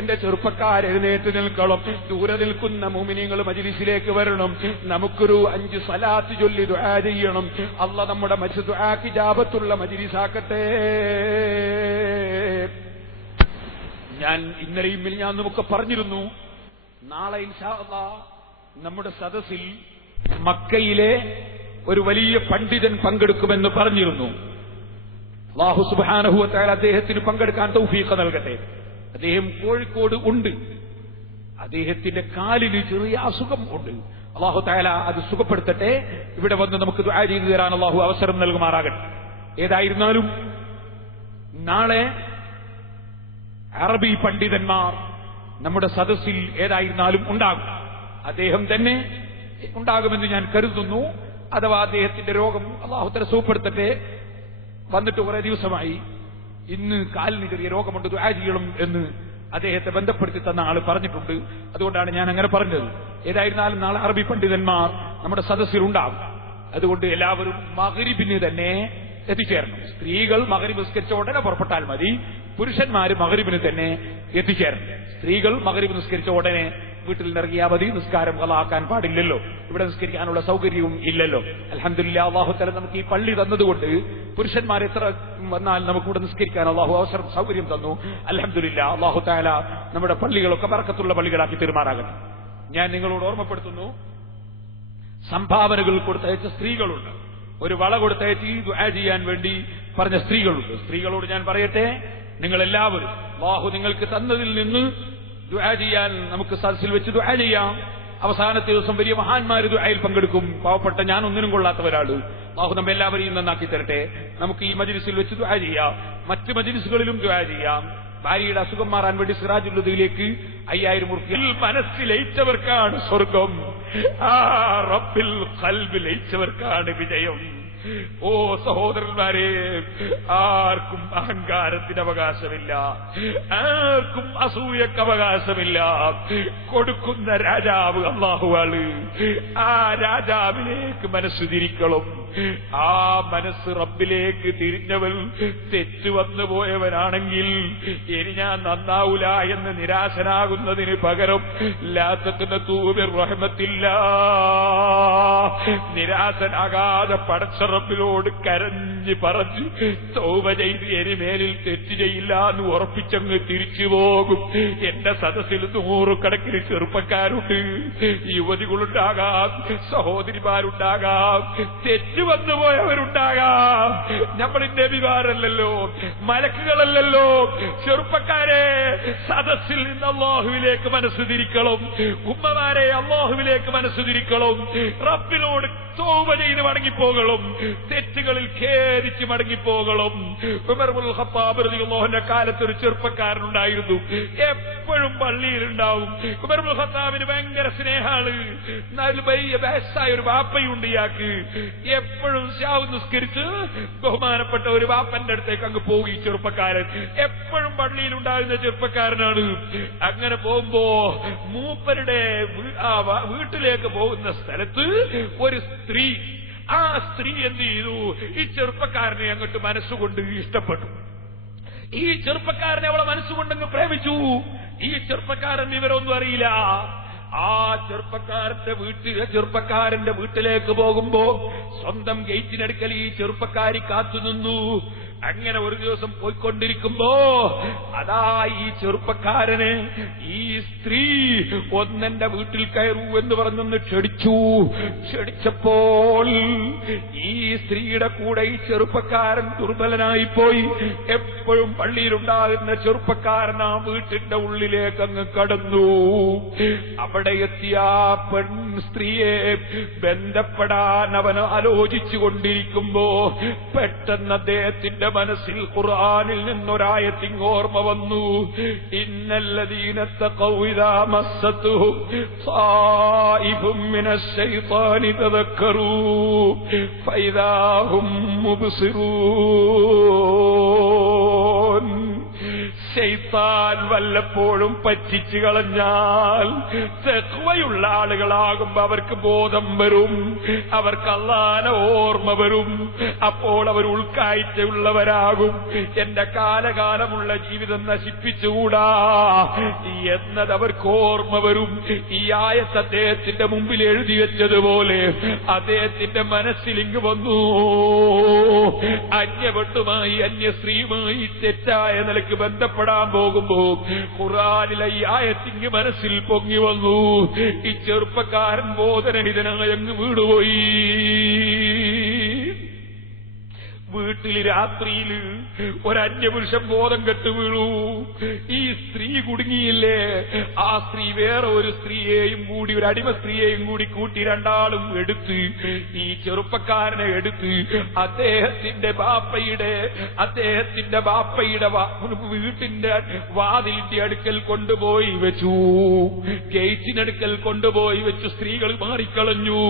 എന്റെ ചെറുപ്പക്കാർ എഴുന്നേറ്റ് നിൽക്കണം. ദൂരെ നിൽക്കുന്ന മുഅ്മിനീങ്ങൾ മജ്ലിസിലേക്ക് വരണം. നമുക്കൊരു 5 സ്വലാത്ത് ചൊല്ലി ദുആ ചെയ്യണം. അല്ലാഹ് നമ്മുടെ ദുആക്ക് ഇജാബത്തുള്ള മജ്ലിസാക്കട്ടെ. ഞാൻ ഇന്നലെയും മിനിഞ്ഞാന്നുമൊക്കെ പറഞ്ഞിരുന്നു, നാളെ ഇൻഷാ അല്ലാഹ് നമ്മുടെ സദസ്സിൽ മക്കയിലെ ഒരു വലിയ പണ്ഡിതൻ പങ്കെടുക്കുമെന്ന് പറഞ്ഞിരുന്നു. അല്ലാഹു സുബ്ഹാനഹു വ തആല അദ്ദേഹത്തിന് പങ്കെടുക്കാൻ തൗഫീഖ് നൽകട്ടെ. അദ്ദേഹം കോഴിക്കോട് ഉണ്ട്. അദ്ദേഹത്തിന്റെ കാലിന് ചെറിയ അസുഖം ഉണ്ട്. അല്ലാഹു തആല അത് സുഖപ്പെടുത്തട്ടെ. ഇവിടെ വന്ന് നമുക്ക് ദുആ ചെയ്തു തരാൻ അല്ലാഹു അവസരം നൽകുമാറാകട്ടെ. ഏതായിരുന്നാലും നാളെ അറബി പണ്ഡിതന്മാർ നമ്മുടെ സദസ്സിൽ ഏതായിരുന്നാലും ഉണ്ടാകും. അദ്ദേഹം തന്നെ ഉണ്ടാകുമെന്ന് ഞാൻ കരുതുന്നു. അഥവാ അദ്ദേഹത്തിന്റെ രോഗം അല്ലാഹു തആല സുഖപ്പെടുത്തട്ടെ. വന്നിട്ട് കുറെ ദിവസമായി. ഇന്ന് കാലിന് ചെറിയ രോഗമുണ്ട്, ദുആ ചെയ്യണം എന്ന് അദ്ദേഹത്തെ ബന്ധപ്പെടുത്തി തന്ന ആള് പറഞ്ഞിട്ടുണ്ട്. അതുകൊണ്ടാണ് ഞാൻ അങ്ങനെ പറഞ്ഞത്. ഏതായിരുന്നാലും നാളെ അറബി പണ്ഡിതന്മാർ നമ്മുടെ സദസ്സിൽ ഉണ്ടാകും. അതുകൊണ്ട് എല്ലാവരും മഗ്രിബിന് തന്നെ എത്തിച്ചേരണം. സ്ത്രീകൾ മഗ്രിബ് നിസ്കരിച്ച ഉടനെ പുറപ്പെട്ടാൽ മതി. പുരുഷന്മാര് മഗ്രിബിന് തന്നെ എത്തിച്ചേരണം. സ്ത്രീകൾ മഗ്രിബ് നിസ്കരിച്ച ഉടനെ വീട്ടിൽ നിറങ്ങിയാൽ മതി. നിസ്കാരം കളാക്കാൻ പാടില്ലല്ലോ. ഇവിടെ നിസ്കരിക്കാനുള്ള സൗകര്യവും ഇല്ലല്ലോ. അൽഹംദുലില്ലാഹ് അല്ലാഹു തആല നമുക്ക് ഈ പള്ളി തന്നതുകൊണ്ട് പുരുഷന്മാർ എത്ര വന്നാൽ നമുക്ക് ഇവിടെ നിസ്കരിക്കാൻ അല്ലാഹു അവസരം സൗകര്യം തന്നു. അൽഹംദുലില്ലാഹ് അല്ലാഹു തആല നമ്മുടെ പള്ളികളൊക്കെ ബറക്കത്തുള്ള പള്ളികളാക്കി തീരുമാറാകട്ടെ. ഞാൻ നിങ്ങളോട് ഓർമ്മപ്പെടുത്തുന്നു, സംഭാവനകൾ കൊടുത്തയച്ച സ്ത്രീകളുണ്ട്. ഒരു വള കൊടുത്തയച്ച് ദുആ ചെയ്യാൻ വേണ്ടി പറഞ്ഞ സ്ത്രീകളുണ്ട്. സ്ത്രീകളോട് ഞാൻ പറയട്ടെ, നിങ്ങളെല്ലാവരും അല്ലാഹു നിങ്ങൾക്ക് തന്നതിൽ നിന്ന് ദുആ ചെയ്യാൻ നമുക്ക് സദസ്സിൽ വെച്ച് ദുആ ചെയ്യാം. അവസാനത്തെ ദിവസം വലിയ മഹാന്മാര് ദുആയിൽ പങ്കെടുക്കും. പാവപ്പെട്ട ഞാൻ ഒന്നിനും കൊള്ളാത്തവരാണ്. അല്ലാഹു നമ്മെ എല്ലാവരെയും നന്നാക്കി തരട്ടെ. നമുക്ക് ഈ മജ്ലിസിൽ വെച്ച് ദുആ ചെയ്യാം. മറ്റ് മജ്ലിസുകളിലും ദുആ ചെയ്യാം. ഭാര്യയുടെ അസുഖം മാറാൻ വേണ്ടി സിറാജുല്ലുദയിലേക്ക് 5000 ഉറുപ്പിക മനസ്സിൽ ലയിച്ചവർക്കാണ് സ്വർഗം. ആ റബ്ബിൽ ഖൽബ് ലയിച്ചവർക്കാണ് വിജയം. ഓ സഹോദരന്മാരെ, ആർക്കും അഹങ്കാരത്തിന് അവകാശമില്ല, ആർക്കും അസൂയക്ക് അവകാശമില്ല. കൊടുക്കുന്ന രാജാവ് അല്ലാഹുവാണ്. ആ രാജാവിലേക്ക് മനസ്സ് തിരിക്കണം. ആ മനസ്സ് റബ്ബിലേക്ക് തിരിഞ്ഞവൻ തെറ്റ് വന്നു പോയവനാണെങ്കിൽ ഇനി ഞാൻ നന്നാവൂല എന്ന് നിരാശനാകുന്നതിന് പകരം ലാ തഖ്നതൂ മിർ റഹ്മത്തില്ലാ, നിരാശനാകാതെ പടച്ച റബ്ബിനോട് കരഞ്ഞ് പറഞ്ഞ് തൗബ ചെയ്ത് ഇനി മേലിൽ തെറ്റ് ചെയ്യില്ല എന്ന് ഉറപ്പിച്ചങ്ങ് തിരിച്ചു പോകും. എന്റെ സദസ്സിൽ 100 കണക്കിന് ചെറുപ്പക്കാരുണ്ട്, യുവതികളുണ്ടാകാം, സഹോദരിമാരുണ്ടാകാം, തെറ്റ് വന്നുപോയവരുണ്ടാകാം. നമ്മൾ നബിമാരല്ലല്ലോ, മലക്കുകളല്ലല്ലോ. ചെറുപ്പക്കാരെ, സദസ്സിൽ നിന്ന് അല്ലാഹുവിലേക്ക് മനസ്സ് തിരിക്കണം. ഉമ്മമാരെ, അല്ലാഹുവിലേക്ക് മനസ്സ് തിരിക്കണം. റബ്ബിനോട് തൗബ ചെയ്ത് മടങ്ങിപ്പോകണം. തെറ്റുകളിൽ ഖേദിച്ച് മടങ്ങിപ്പോകണം. ഉമർ ഇബ്നുൽ ഖത്താബ് റളിയല്ലാഹു അൻഹുവിന്റെ കാലത്ത് ഒരു ചെറുപ്പക്കാരനുണ്ടായിരുന്നു. എപ്പോഴും പള്ളിയിലുണ്ടാവും. ഉമർ ഇബ്നുൽ ഖത്താബിന് ഭയങ്കര സ്നേഹാണ്. വലിയ വയസ്സായ ഒരു വാപ്പയുണ്ട് ഇയാൾക്ക്. എപ്പോഴും ശാവ് നിസ്കരിച്ച് ബഹുമാനപ്പെട്ട ഒരു വാപ്പന്റെ അടുത്തേക്ക് അങ്ങ് പോകും ഈ ചെറുപ്പക്കാരൻ. എപ്പോഴും പള്ളിയിലുണ്ടാകുന്ന ചെറുപ്പക്കാരനാണ്. അങ്ങനെ പോകുമ്പോ മൂപ്പരുടെ വീട്ടിലേക്ക് പോകുന്ന സ്ഥലത്ത് ഒരു സ്ത്രീ, ആ സ്ത്രീ എന്ത് ചെയ്തു, ഈ ചെറുപ്പക്കാരനെ അങ്ങോട്ട് മനസ്സുകൊണ്ട് ഇഷ്ടപ്പെട്ടു. ഈ ചെറുപ്പക്കാരനെ അവളെ മനസ്സുകൊണ്ടങ്ങ് പ്രേമിച്ചു. ഈ ചെറുപ്പക്കാരൻ വിവരമൊന്നും അറിയില്ല. ആ ചെറുപ്പക്കാരന്റെ വീട്ടിലേക്ക് പോകുമ്പോ സ്വന്തം ഗേറ്റിനടുക്കൽ ഈ ചെറുപ്പക്കാരി കാത്തുനിന്നു. അങ്ങനെ ഒരു ദിവസം പോയിക്കൊണ്ടിരിക്കുമ്പോ അതാ ഈ ചെറുപ്പക്കാരന് ഈ സ്ത്രീ ഒന്നെന്റെ വീട്ടിൽ കയറൂ എന്ന് പറഞ്ഞൊന്ന് ക്ഷണിച്ചപ്പോൾ ഈ സ്ത്രീയുടെ കൂടെ ഈ ചെറുപ്പക്കാരൻ ദുർബലനായിപ്പോയി. എപ്പോഴും പള്ളിയിലുണ്ടാകുന്ന ചെറുപ്പക്കാരൻ ആ വീട്ടിന്റെ ഉള്ളിലേക്ക് അങ്ങ് കടന്നു. അവിടെ എത്തിയ പെൺ സ്ത്രീയെ ബന്ധപ്പെടാൻ അവൻ ആലോചിച്ചു കൊണ്ടിരിക്കുമ്പോ പെട്ടെന്ന് അദ്ദേഹത്തിന്റെ മനസ്സിൽ ഖുർആനിൽ നിന്നൊരായത്ത് ഓർമ്മ വന്നു. ഇന്നല്ലദീന തഖൗ ഇദാ മസ്സതുഹും സായിഫും മിനശ് ശൈത്താനി തദക്കറൂ ഫഇദാ ഹും മുബ്സിറൂൻ. ശൈത്താൻ വല്ലപ്പോഴും പറ്റിച്ചു കളഞ്ഞാൽ തഖ്വയുള്ള ആളുകളാകുമ്പോ അവർക്ക് ബോധം വരും, അവർക്ക് അല്ലാഹുവിനെ ഓർമ്മ വരും. അപ്പോൾ അവർ ഉൾക്കാഴ്ചയുള്ളവരാകും. എന്റെ കാലകാലമുള്ള ജീവിതം നശിപ്പിച്ചുകൂടാ എന്നത് അവർക്ക് ഓർമ്മ വരും. ഈ ആയത്ത് അദ്ദേഹത്തിന്റെ മുമ്പിൽ എഴുതി വെച്ചതുപോലെ അദ്ദേഹത്തിന്റെ മനസ്സിലിങ്ങ് വന്നു. അന്യപെട്ടുമായി അന്യ സ്ത്രീയുമായി തെറ്റായ നിലക്ക് ബന്ധപ്പെടാൻ പോകുമ്പോ ഖുർആനിലെ ഈ ആയത്തിങ്ങ് മനസ്സിൽ പൊങ്ങി വന്നു. ഈ ചെറുപ്പക്കാരൻ ബോധരഹിതനായ അങ്ങ് വീടുപോയി. വീട്ടിൽ രാത്രിയിൽ ഒരന്യപുരുഷൻ ബോധം കെട്ടു വീണു. ഈ സ്ത്രീ കുടുങ്ങിയില്ലേ? ആ സ്ത്രീ വേറെ ഒരു സ്ത്രീയെയും കൂടി, ഒരു അടിമ സ്ത്രീയെയും കൂടി കൂട്ടി രണ്ടാളും എടുത്ത് ഈ ചെറുപ്പക്കാരനെ എടുത്ത് അദ്ദേഹത്തിന്റെ ബാപ്പയുടെ വീട്ടിന്റെ വാതിലിന്റെ അടുക്കൽ കൊണ്ടുപോയി വെച്ചു. ഗേറ്റിനടുക്കൽ കൊണ്ടുപോയി വെച്ചു. സ്ത്രീകൾ മാറിക്കളഞ്ഞു.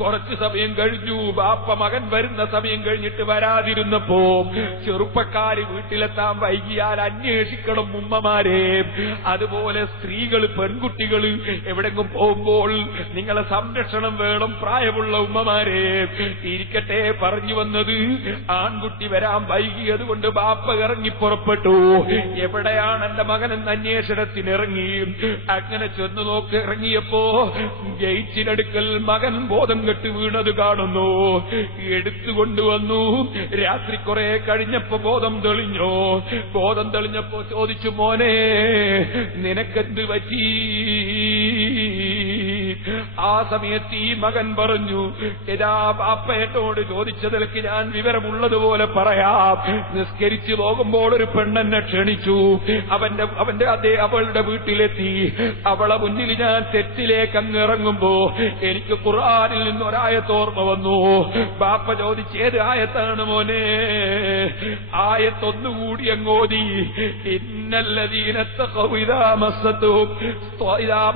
കുറച്ചു സമയം കഴിഞ്ഞു. ബാപ്പ മകൻ വരുന്ന സമയം കഴിഞ്ഞിട്ട് വരാതിരുന്നപ്പോ ചെറുപ്പക്കാര് വീട്ടിലെത്താൻ വൈകിയാൽ അന്വേഷിക്കണം ഉമ്മമാരെ. അതുപോലെ സ്ത്രീകൾ, പെൺകുട്ടികൾ എവിടെങ്കിലും പോകുമ്പോൾ നിങ്ങളെ സംരക്ഷണം വേണം. പ്രായമുള്ള ഉമ്മമാരെ ഇരിക്കട്ടെ. പറഞ്ഞു വന്നത്, ആൺകുട്ടി വരാൻ വൈകിയത് കൊണ്ട് ബാപ്പ ഇറങ്ങി പുറപ്പെട്ടു. എവിടെയാണ് എന്റെ മകനെന്ന് അന്വേഷണത്തിനിറങ്ങി. അങ്ങനെ ചെന്ന് നോക്കി ഇറങ്ങിയപ്പോ ഗേറ്റിനടുക്കൽ മകൻ ബോധം കെട്ട് വീണത് കാണുന്നു. എടുത്തുകൊണ്ടുവന്നു. രാത്രി കുറെ കഴിഞ്ഞപ്പോ ബോധം തെളിഞ്ഞപ്പോ ചോദിച്ചു, മോനെ നിനക്കെന്ത് പറ്റി? ആ സമയത്ത് ഈ മകൻ പറഞ്ഞു, ഏതാ ബാപ്പ എന്നോട് ചോദിച്ചതിലേക്ക് ഞാൻ വിവരമുള്ളതുപോലെ പറയാം. നിസ്കരിച്ചു പോകുമ്പോൾ ഒരു പെണ്ണെന്നെ ക്ഷണിച്ചു. അവളുടെ വീട്ടിലെത്തി. അവളെ മുന്നിൽ ഞാൻ തെറ്റിലേക്ക് അങ്ങ് ഇറങ്ങുമ്പോ എനിക്ക് ഖുർആനിൽ നിന്ന് ഒരായത്ത് ഓർമ്മ വന്നു. ബാപ്പ ചോദിച്ചു, ഏത് ആയത്താണ് മോനെ? ആയത്തൊന്നുകൂടി അങ്ങോതി. ഇന്നല്ലദീന തഖൗ ഇദാ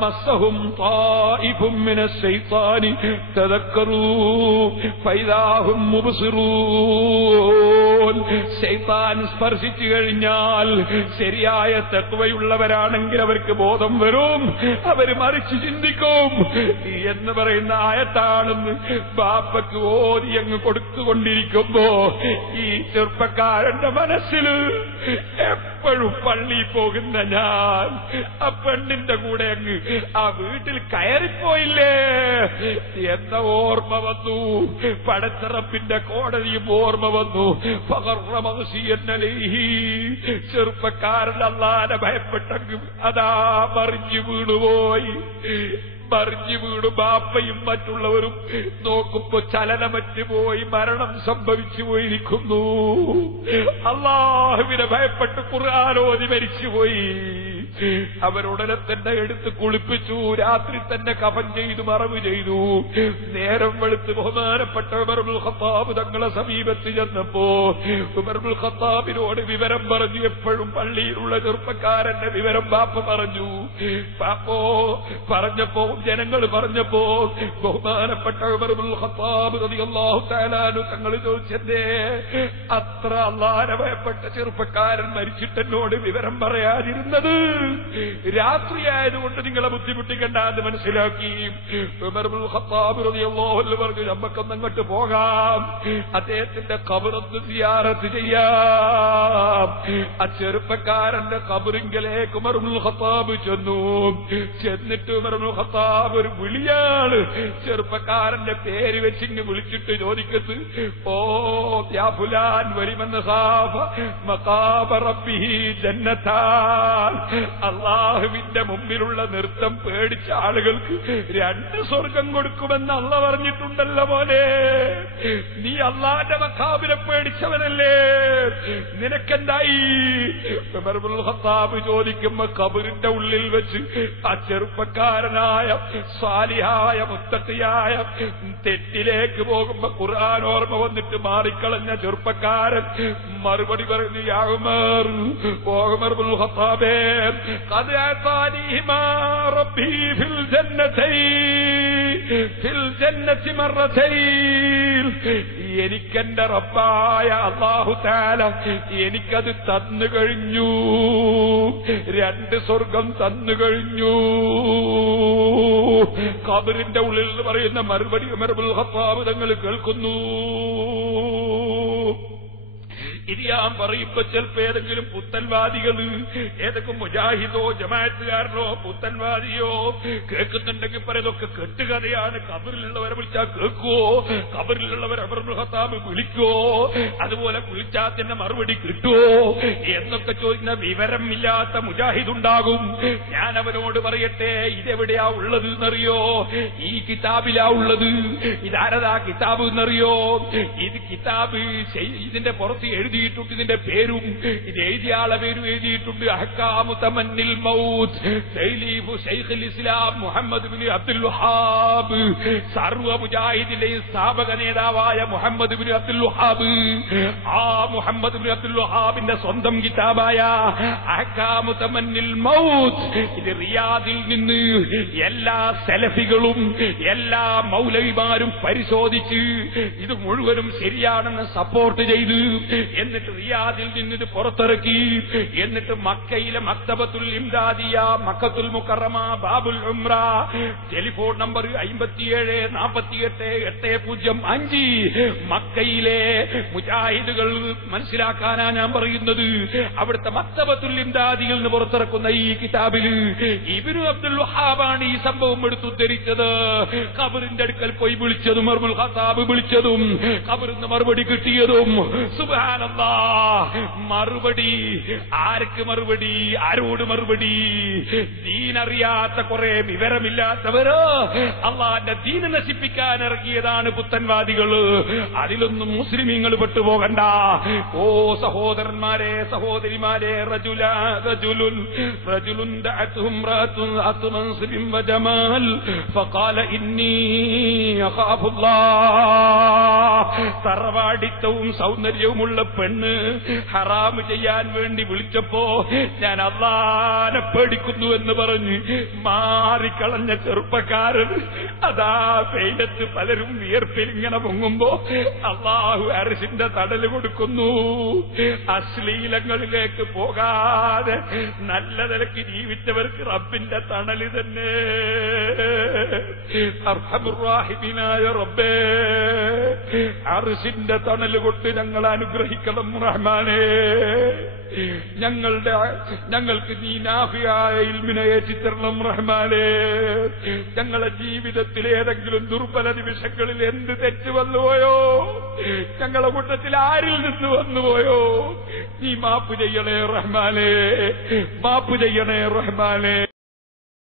മസ്സഹും ത്വായിഫും മിനശ് ശൈത്താനി തദക്കറൂ ഫഇദാ ഹും മുബ്സിറൂൻ. ശൈത്താൻ സ്പർശിച്ചു കഴിഞ്ഞാൽ ശരിയായ തഖ്വയുള്ളവരാണെങ്കിൽ അവർക്ക് ബോധം വരും, അവർ മറിച്ച് ചിന്തിക്കും എന്ന് പറയുന്ന ആയത്താണെന്ന് ബാപ്പക്ക് ഓതി അങ്ങ് കൊടുത്തുകൊണ്ടിരിക്കുമ്പോ ഈ ചെറുപ്പക്കാരന്റെ മനസ്സിൽ എപ്പോഴും പള്ളി പോകുന്ന ഞാൻ ആ പെണ്ണിന്റെ കൂടെ അങ്ങ് ആ വീട്ടിൽ കയറിപ്പോയില്ലേ എന്ന ഓർമ്മ വന്നു. പടച്ചിറപ്പിന്റെ കോടതിയും ഓർമ്മ വന്നു. ചെറുപ്പക്കാരൻ അല്ലാതെ ഭയപ്പെട്ടെങ്കിൽ അതാ മറിഞ്ഞു വീണുപോയി. ബാപ്പയും മറ്റുള്ളവരും നോക്കുമ്പോ ചലനമറ്റുപോയി, മരണം സംഭവിച്ചു പോയിരിക്കുന്നു. അല്ലാഹുവിനെ ഭയപ്പെട്ട് ഖുർആനോതി മരിച്ചുപോയി. അവരുടനെ തന്നെ എടുത്ത് കുളിപ്പിച്ചു. രാത്രി തന്നെ കഫൻ ചെയ്തു, മറവ് ചെയ്തു. നേരം വെളുത്ത് ബഹുമാനപ്പെട്ട ഉമർ ഇബ്നുൽ ഖത്താബ് തങ്ങളെ സമീപത്ത് ചെന്നപ്പോ ഉമർ ഇബ്നുൽ ഖത്താബിനോട് വിവരം പറഞ്ഞു. എപ്പോഴും പള്ളിയിലുള്ള ചെറുപ്പക്കാരന്റെ വിവരം ബാപ്പ പറഞ്ഞു. പറഞ്ഞപ്പോ ജനങ്ങൾ പറഞ്ഞപ്പോ ബഹുമാനപ്പെട്ട ഉമർ ഇബ്നുൽ ഖത്താബ് റളിയല്ലാഹു തആല അൻഹു തങ്ങൾ ചോദിച്ചേ, അത്ര അല്ലാഹുവിനെ ഭയപ്പെട്ട ചെറുപ്പക്കാരൻ മരിച്ചിട്ടെന്നോട് വിവരം പറയാതിരുന്നത് രാത്രിയായതുകൊണ്ട് നിങ്ങളെ ബുദ്ധിമുട്ടിക്കണ്ട എന്ന് മനസ്സിലാക്കി. ഉമർ ഇബ്നുൽ ഖത്താബ് റളിയല്ലാഹു അൻഹു പറഞ്ഞു, നമുക്കൊന്ന് അങ്ങോട്ട് പോകാം, അദ്ദേഹത്തിന്റെ ഖബറൊന്ന് സിയാറത്ത് ചെയ്യാം. ആ ചെറുപ്പക്കാരന്റെ ഖബറിങ്കലേക്ക് ഉമർ ഇബ്നുൽ ഖത്താബ് ചെന്നു. ചെന്നിട്ട് ഉമർ ഇബ്നുൽ ഖത്താബ് ഒരു വിളിയാണ്, ചെറുപ്പക്കാരന്റെ പേര് വെച്ചിങ്ങ് വിളിച്ചിട്ട് ചോദിക്കത്ത്, ഓ യാ ഫുലാൻ വലിമൻ ഖാഫ മഖാമ റബ്ബിഹി ജന്നതാൻ. അല്ലാഹുവിന്റെ മുമ്പിലുള്ള നൃത്തം പേടിച്ച ആളുകൾക്ക് 2 സ്വർഗം കൊടുക്കുമെന്ന് അല്ലാഹ് പറഞ്ഞിട്ടുണ്ടല്ലോ മോനെ. നീ അല്ലാഹുവിന്റെ മഖാമിനെ പേടിച്ചവനല്ലേ, നിനക്കെന്തായി? ഉമർ ഇബ്നുൽ ഖത്താബ് ചോദിക്കുമ്പോ ഖബറിന്റെ ഉള്ളിൽ വെച്ച് ആ ചെറുപ്പക്കാരനായ സാലിഹായ മുത്തഖിയായ തെറ്റിലേക്ക് പോകുമ്പോ ഖുർആൻ ഓർമ്മ വന്നിട്ട് മാറിക്കളഞ്ഞ ചെറുപ്പക്കാരൻ മറുപടി പറഞ്ഞു, യാ ഉമർ, ഓ ഉമർ ഇബ്നുൽ ഖത്താബേ, ഖദ് അതാനി മാ റബ്ബി ഫിൽ ജന്നതി മറതൈൻ. എനിക്കെന്റെ റബ്ബായ അല്ലാഹു തആല എനിക്കത് തന്നു കഴിഞ്ഞു, 2 സ്വർഗം തന്നു കഴിഞ്ഞു. ഖബറിന്റെ ഉള്ളിൽ നിന്ന് പറയുന്ന മറുപടി ഉമർ ഇബ്നുൽ ഖത്താബ് തങ്ങൾ കേൾക്കുന്നു. ഇത് ഞാൻ പറയുമ്പോ ചിലപ്പോ ഏതെങ്കിലും പുത്തൻവാദികൾ, ഏതെങ്കിലും മുജാഹിദോ ജമാഅത്തുകാരനോ പുത്തൻവാദിയോ കേൾക്കുന്നുണ്ടെങ്കിൽ പറയുന്നതൊക്കെ കെട്ടുകഥയാണ്. ഖബറിലുള്ളവരെ വിളിച്ചാൽ കേൾക്കുവോ? ഖബറിലുള്ളവരെ ഉമർ ഇബ്നുൽ ഖത്താബ് വിളിക്കുവോ? അതുപോലെ വിളിച്ചാൽ തന്നെ മറുപടി കിട്ടുവോ എന്നൊക്കെ ചോദിക്കുന്ന വിവരമില്ലാത്ത മുജാഹിദുണ്ടാകും. ഞാൻ അവനോട് പറയട്ടെ, ഇതെവിടെയാ ഉള്ളത് എന്നറിയോ? ഈ കിതാബിലാ ഉള്ളത്. ഇതാരതാ കിതാബ് എന്നറിയോ? ഇത് കിതാബ് ഇതിന്റെ പുറത്ത് എഴുതിയിട്ടുണ്ട്, ഇതിന്റെ പേരും ഇത് എഴുതിയ ആളെ പേരും എഴുതിയിട്ടുണ്ട്. അഹ്കാമു തമന്നിൽ മൗത്ത്, തൈലീഫു ശൈഖുൽ ഇസ്ലാം മുഹമ്മദ് ബിൻ അബ്ദുൽ വഹാബ്. സർവ്വ മുജാഹിദിന്റെയും സ്ഥാപക നേതാവായ മുഹമ്മദ് ബിൻ അബ്ദുൽ വഹാബ്, ആ മുഹമ്മദ് ബിൻ അബ്ദുൽ വഹാബിന്റെ സ്വന്തം കിതാബായ അഹ്കാമു തമന്നിൽ മൗത്ത്, ഇത് റിയാദിൽ നിന്ന് എല്ലാ സലഫികളും എല്ലാ മൗലവിമാരും പരിശോധിച്ച് ഇത് മുഴുവനും ശരിയാണെന്ന് സപ്പോർട്ട് ചെയ്ത് എന്നിട്ട് റിയാദിൽ നിന്ന് ഇത് പുറത്തിറക്കി. എന്നിട്ട് മക്കയിലെ മക്തബത്തുൽ ഇംദാദിയ, മക്കത്തുൽ മുക്കറമ, ബാബുൽ ഉംറ, ടെലിഫോൺ നമ്പർ 57488805, മക്കയിലെ മുജാഹിദുകൾ മനസ്സിലാക്കാനാ ഞാൻ പറയുന്നത്. അവിടുത്തെ മക്തബത്തുൽ ഇംദാദിയിൽ നിന്ന് പുറത്തിറക്കുന്ന ഈ കിതാബിൽ ഇബ്നു അബ്ദുൽ വഹാബാണ് ഈ സംഭവം എടുത്തുദ്ധരിച്ചത്. ഖബറിന്റെ അടുക്കൽ പോയി വിളിച്ചതും ഉമർ ഇബ്നുൽ ഖത്താബ് വിളിച്ചതും ഖബറിൽ നിന്ന് മറുപടി കിട്ടിയതും. സുബ്ഹാനല്ലാഹ്, മറുപടി ആർക്ക് മറുപടി? ആരോട് മറുപടി? ദീനറിയാത്ത കുറെ വിവരമില്ലാത്തവരോ അള്ളാന്റെ ദീന് നശിപ്പിക്കാൻ ഇറങ്ങിയതാണ് പുത്തൻവാദികള്. അതിലൊന്നും മുസ്ലിമീങ്ങൾ പെട്ടുപോകണ്ട. ഓ സഹോദരന്മാരെ, സഹോദരിമാരെ, റജുലുൻ ദഅതുഹു ഇംറഅത്തുൻ അതു മൻസിബിൻ വജമാൽ ഫഖാല ഇന്നി അഖാഫുല്ലാഹ്. തറവാടിത്തവും സൗന്ദര്യവുമുള്ള പെണ്ണ് ഹറാമ് ചെയ്യാൻ വേണ്ടി വിളിച്ചപ്പോ ഞാൻ അല്ലാഹനെ പേടിക്കുന്നു എന്ന് പറഞ്ഞ് മാറിക്കളഞ്ഞ ചെറുപ്പക്കാരൻ അതാ വെയിലത്ത് പലരും വിയർപ്പിലിങ്ങനെ പൊങ്ങുമ്പോ അല്ലാഹു അർശിന്റെ തടല് കൊടുക്കുന്നു. അശ്ലീലങ്ങളിലേക്ക് പോകാതെ നല്ല നിലയ്ക്ക് ജീവിച്ചവർക്ക് റബ്ബിന്റെ തണല് തന്നെ. അർഹമുർ റഹീമിനായ റബ്ബേ, അർശിന്റെ തണല് കൊണ്ട് ഞങ്ങൾ അനുഗ്രഹിക്കണം റഹ്മാനേ. ഞങ്ങൾക്ക് നീ നാഫിയായ ഇൽമിനെ ഏറ്റിത്തരണം റഹ്മാനേ. ഞങ്ങളുടെ ജീവിതത്തിൽ ഏതെങ്കിലും ദുർബല നിമിഷങ്ങളിൽ എന്ത് തെറ്റ് വന്നുപോയോ, ഞങ്ങളുടെ കൂട്ടത്തിൽ ആരിൽ നിന്ന് വന്നുപോയോ, നീ മാപ്പ് ചെയ്യണേ റഹ്മാനേ, മാപ്പ് ചെയ്യണേ റഹ്മാനേ.